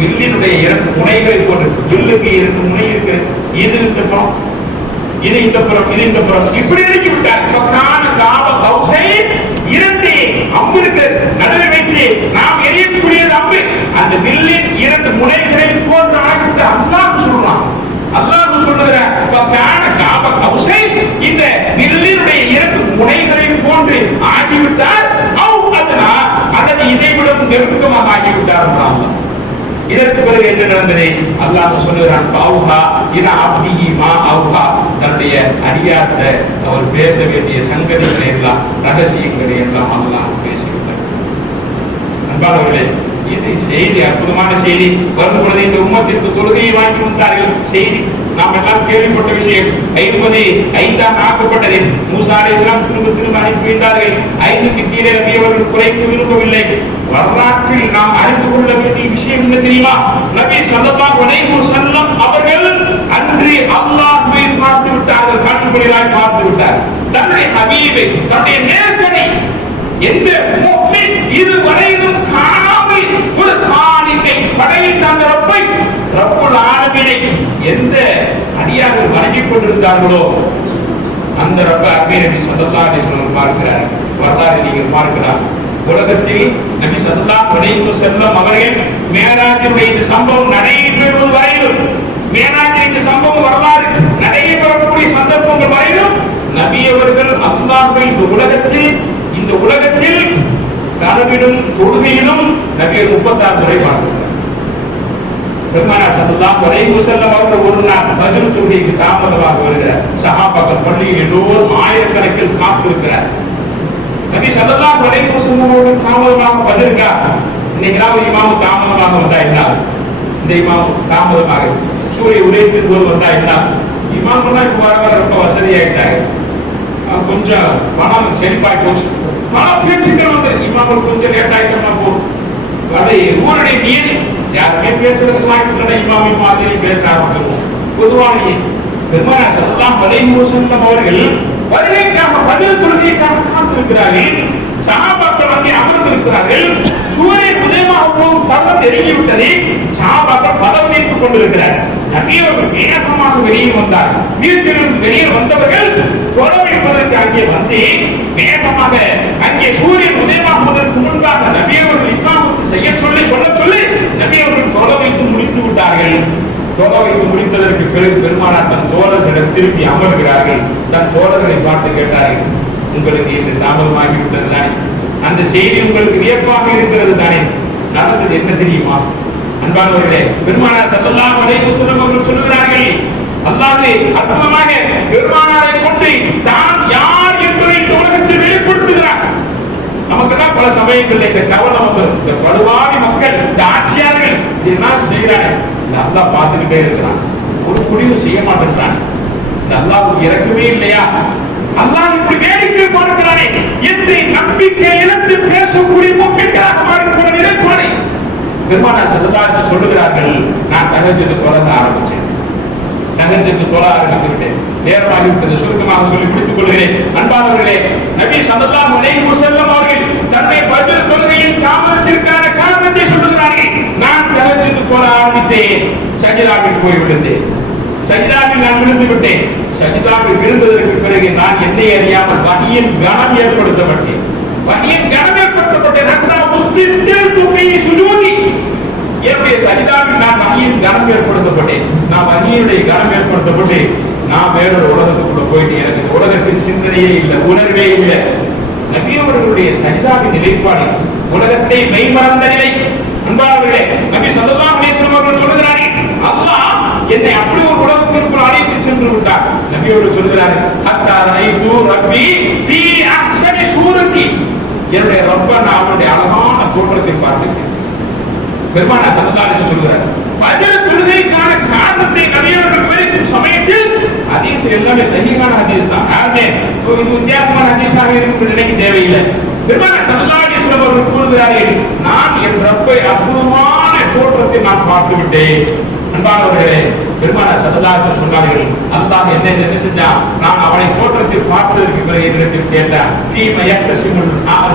வில்லினுடைய 2 முனைகளை போன்று, வில்லுக்கு 2 முனை இருக்கிறது. இது இந்த புறம், இது இந்த புறம், இது இந்த புறம், இப்படி இறக்கி விட்டார். 2 அம்பு இருக்கிறது, நடுவில் வைத்து நாம் எரியக்கூடியது அம்பு. அந்த வில்லின் 2 முனைகளை போன்று ஆகிவிட்டு அல்லாஹ் சொல்றான். அல்லாஹ் சொல்லுகிற இந்த வில்லினுடைய 2 முனைகளை போன்று ஆகிவிட்டார். அல்லது இதை விட நெருக்கமாக ஆகிவிட்டார். இதற்கு பிறகு என்ன நடந்தது? அல்லாஹ் சொல்லுகிறான், தன்னுடைய அறியாத அவர் பேச வேண்டிய சங்கதிகளை எல்லாம், ரகசியங்களை எல்லாம் அல்லாஹ் பேசிவிட்டார். அன்பானவர்களே, இது செய்தி, அற்புதமான செய்தி. வரும் பொழுது இந்த உம்மத்திற்கு தொழுகையை வாங்கி வந்தார்கள். செய்தி நாம் எல்லாம் கேள்விப்பட்ட விஷயம். 55 ஆக்கப்பட்டது. மூசா அலைஹிஸ்ஸலாம் திரும்ப அனுப்பி வைத்தார்கள். 5க்கு கீழே நபியவர்கள் குறைக்க விரும்பவில்லை. வரலாற்றில் நாம் அறிந்து கொள்ள வேண்டிய விஷயம் என்ன தெரியுமா? நபி ஸல்லல்லாஹு அலைஹி வஸல்லம் அவர்கள் அன்று அல்லாஹ்வை பார்த்து விட்டார்கள், கண்குளிராய் பார்த்து விட்டார். தன்னுடைய ஹபீபை, தன்னுடைய நேசனை எந்த முஃமின் இதுவரையிலும் காணாமல் ஒரு காணிக்கை படைத்த அந்த ரப்பை, ரப்புல் ஆலமீனை எந்த அடியார்கள் வணங்கிக் கொண்டிருந்தார்களோ அந்த ரப்ப அருமை நபி ஸல்லல்லாஹு அலைஹி வஸல்லம் பார்க்கிறார். வரலாறு நீங்கள் பார்க்கலாம். உலகத்தில் நபி ஸல்லல்லாஹு அலைஹி வஸல்லம் அவர்கள் மேராஜுடைய இந்த சம்பவம் நடைபெறுவது வரையிலும், மேராஜுடைய இந்த சம்பவம் வரலாறு நடைபெறக்கூடிய சந்தர்ப்பங்கள் வரையிலும் நபி அவர்கள் அல்லாஹ்வை இந்த உலகத்தில் கனவிலும் தொழுகையிலும் நபியை 36 முறை பார்க்கிறார். பெருமானார் ஸல்லல்லாஹு அலைஹி வஸல்லம் அவர்கள் ஒரு நாள் ஃபஜ்ர் தொழுகைக்கு தாமதமாக வருகிறார். சஹாபாக்கள் பள்ளியில் எல்லோரும் ஆயிரக்கணக்கில் காத்திருக்கிறார். நபி ஸல்லல்லாஹு அலைஹி வஸல்லம் அவர்கள் தாமதமாக ஃபஜ்ருக்கா, இன்னைக்கு ஒரு இமாம் தாமதமாக வந்தா என்ன? இந்த இமாம் தாமதமாக சூரிய உதயத்தின் போது வந்தா என்ன? இமாம்லாம் இப்ப வர ரொம்ப வசதியாயிட்டாங்க. கொஞ்சம் பணம் செழிப்பாய் போச்சு, பணம் பேச்சுக்கள் வந்து இமாம் கொஞ்சம் லேட் ஆயிட்டோம்னா போதும். அதை ஊருடைய நீர் யாருமே பேசுறதுக்கு வாய்ப்பு இமாமி மாதிரி பேச ஆரம்பிச்சிருவோம். பொதுவாக பெருமானார் ஸல்லல்லாஹு அலைஹி வஸல்லம் அவர்கள் வருகைக்காக பதில் தொழுகைக்காக காத்திருக்கிறார்கள். சஹாபாக்கள் வந்து அமர்ந்திருக்கிறார்கள். சூரியன் உதயமாக போகும் சத்தம் நெருங்கிவிட்டது. சஹாபாக்கள் பதவி வைத்துக் கொண்டிருக்கிறார். நபி அவர்கள் வேகமாக வெளியே வந்தார். வீட்டிலிருந்து வெளியே வந்தவர்கள் தொலைவைப்பதற்கு அங்கே வந்து வேகமாக அங்கே சூரியன் உதயமாகுவதற்கு முன்பாக நபி அவர்கள் இமாமத்து செய்ய சொல்ல நபி அவர்கள் தொலை வைத்து முடித்து விட்டார்கள். தொலை வைத்து முடித்ததற்கு பிறகு பெருமானார் தன் தோழர்களிடம் திரும்பி அமர்கிறார்கள். தன் தோழர்களை பார்த்து கேட்டார்கள், உங்களுக்கு இது தாமதமாகிவிட்டது தானே? அந்த செய்தி உங்களுக்கு வியப்பாக இருக்கிறது தானே? நடந்தது என்ன தெரியுமா? அன்பானவர்களே, பெருமானார் ஸல்லல்லாஹு அலைஹி வஸல்லம் அவர்கள் சொல்கிறார்கள், அல்லாஹ் அற்புதமாக பெருமானாரை கொண்டு தான் யார் என்பதை உலகத்தில் வெளிப்படுத்துகிறார். நமக்குதான் பல சமயங்களில் இந்த கவனம் வரும். இந்த படுவாரி மக்கள், இந்த ஆட்சியாளர்கள் என்ன செய்கிறாங்க? இந்த அல்லாஹ் பார்த்துக்கிட்டே இருக்கிறான், ஒரு முடிவு செய்ய மாட்டேங்கிறான். இந்த அல்லாஹ்வுக்கு இறக்கவே இல்லையா? அல்லாஹ் இப்படி வேடிக்கை பார்க்கிறானே, எந்த பெருமானார் ஸல்லல்லாஹு அலைஹி வஸல்லம் சொல்லுகிறார்கள், நான் தஹஜ்ஜுத் தொழ ஆரம்பிச்சேன். தஹஜ்ஜுத் தொழ ஆரம்பித்து விட்டேன். நேரமாகிவிட்டது. சுருக்கமாக சொல்லி முடித்துக் கொள்கிறேன். அன்பானவர்களே, நபி ஸல்லல்லாஹு அலைஹி வஸல்லம் அவர்கள் தன்னை ஃபஜ்ர் தொழுகையின் தாமதத்திற்கான காரணத்தை சொல்லுகிறார்கள். நான் தஹஜ்ஜுத் தொழ ஆரம்பித்தேன், சஜ்தாவில் போய் விழுந்தேன். சஜ்தாவில் நான் விழுந்து விட்டேன். சஜ்தாவில் விழுந்ததற்கு பிறகு நான் என்னை அறியாமல் வஹியின் கணம் ஏற்படுத்தப்பட்டேன். வஹியின் கணம் ஏற்படுத்தப்பட்டேன். ஹத்தா உஸ்தில்து ஃபீ சுஜூதி. என்னுடைய சஜ்தாவில் நான் வஹியின் கணம் ஏற்படுத்தப்பட்டேன். நான் வஹியினுடைய கணம் ஏற்படுத்தப்பட்டு நான் வேறொரு உலகத்துக்குள்ள போயிட்டு எனக்கு உலகத்தின் சிந்தனையே இல்லை, உணர்வே இல்லை. நபி அவர்களுடைய சஜ்தாவின் நிலைப்பாடு உலகத்தை மெய்மறந்த நிலை. அன்பானவர்களே, நபி ஸல்லல்லாஹு அலைஹி வஸல்லம் அவர்கள் சொல்கிறார்கள், அல்லாஹ் என்னை அப்படி ஒரு உலகத்திற்குள் அழைத்து சென்று விட்டார். நபி அவர்கள் சொல்கிறார்கள், ஹத்தா ரஐது ரப்பி ஃபீ அஹ்ஸனி சூரத்தி. என்னுடைய ரப்ப நான் அவருடைய அழகான தோற்றத்தை பார்த்துட்டேன். பெருமானார் ஸல்லல்லாஹு அலைஹி வஸல்லம் சொல்கிறார், ஃபஜ்ர் தொழுகைக்கான காரணத்தை நபி அவர்கள் விவரிக்கும் சமயத்தில் ஹதீஸ் எல்லாமே சஹீஹான ஹதீஸ் தான். யாருமே ஒரு வித்தியாசமான ஹதீஸாக இருக்கும் நினைக்க தேவையில்லை. பெருமானார் ஸல்லல்லாஹு அலைஹி வஸல்லம் அவர்கள் கூறுகிறார்கள், நான் என் ரப்பை அற்புதமான தோற்றத்தை நான் பார்த்து விட்டேன். அன்பானவர்களே, பெருமானார் ஸல்லல்லாஹு அலைஹி வஸல்லம் சொன்னார்கள், அல்லாஹ் என்ன செஞ்சான்? நான் அவனை தோற்றத்தில் பார்த்ததற்கு பிறகு என்னிடத்தில் கேட்டான், தீம யக்தசிமுல்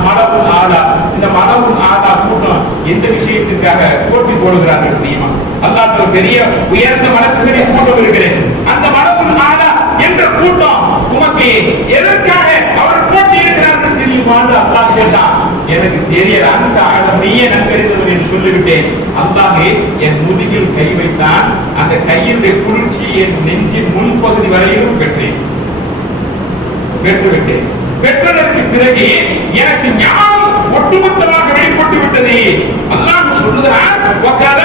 மலவுல் ஆலா. இந்த மலவுல் ஆலா கூட்டம் எந்த விஷயத்திற்காக போட்டி போடுகிறார்கள் தெரியுமா? அல்லாஹ் ஒரு பெரிய உயர்ந்த மலக்குகளின் கூட்டம் இருக்கிறது. அந்த மலவுல் ஆலா என்ற கூட்டம் உமக்கு எதற்காக அவர் போட்டி இருக்கிறார்கள் தெரியுமான்னு அல்லாஹ் கேட்டான். எனக்கு தெரியல, அந்த ஆழம் நீயே நன்கறிந்தவர் என்று சொல்லிவிட்டேன். அல்லாஹ் என் முதுகில் கை வைத்தான். அந்த கையினுடைய குளிர்ச்சி என் நெஞ்சின் முன்பகுதி வரையிலும் பெற்றுவிட்டேன். பெற்றதற்கு பிறகு எனக்கு ஞானம் ஒட்டுமொத்தமாக வெளிப்பட்டு விட்டது. அல்லாஹ் சொல்லுகிறார், வகால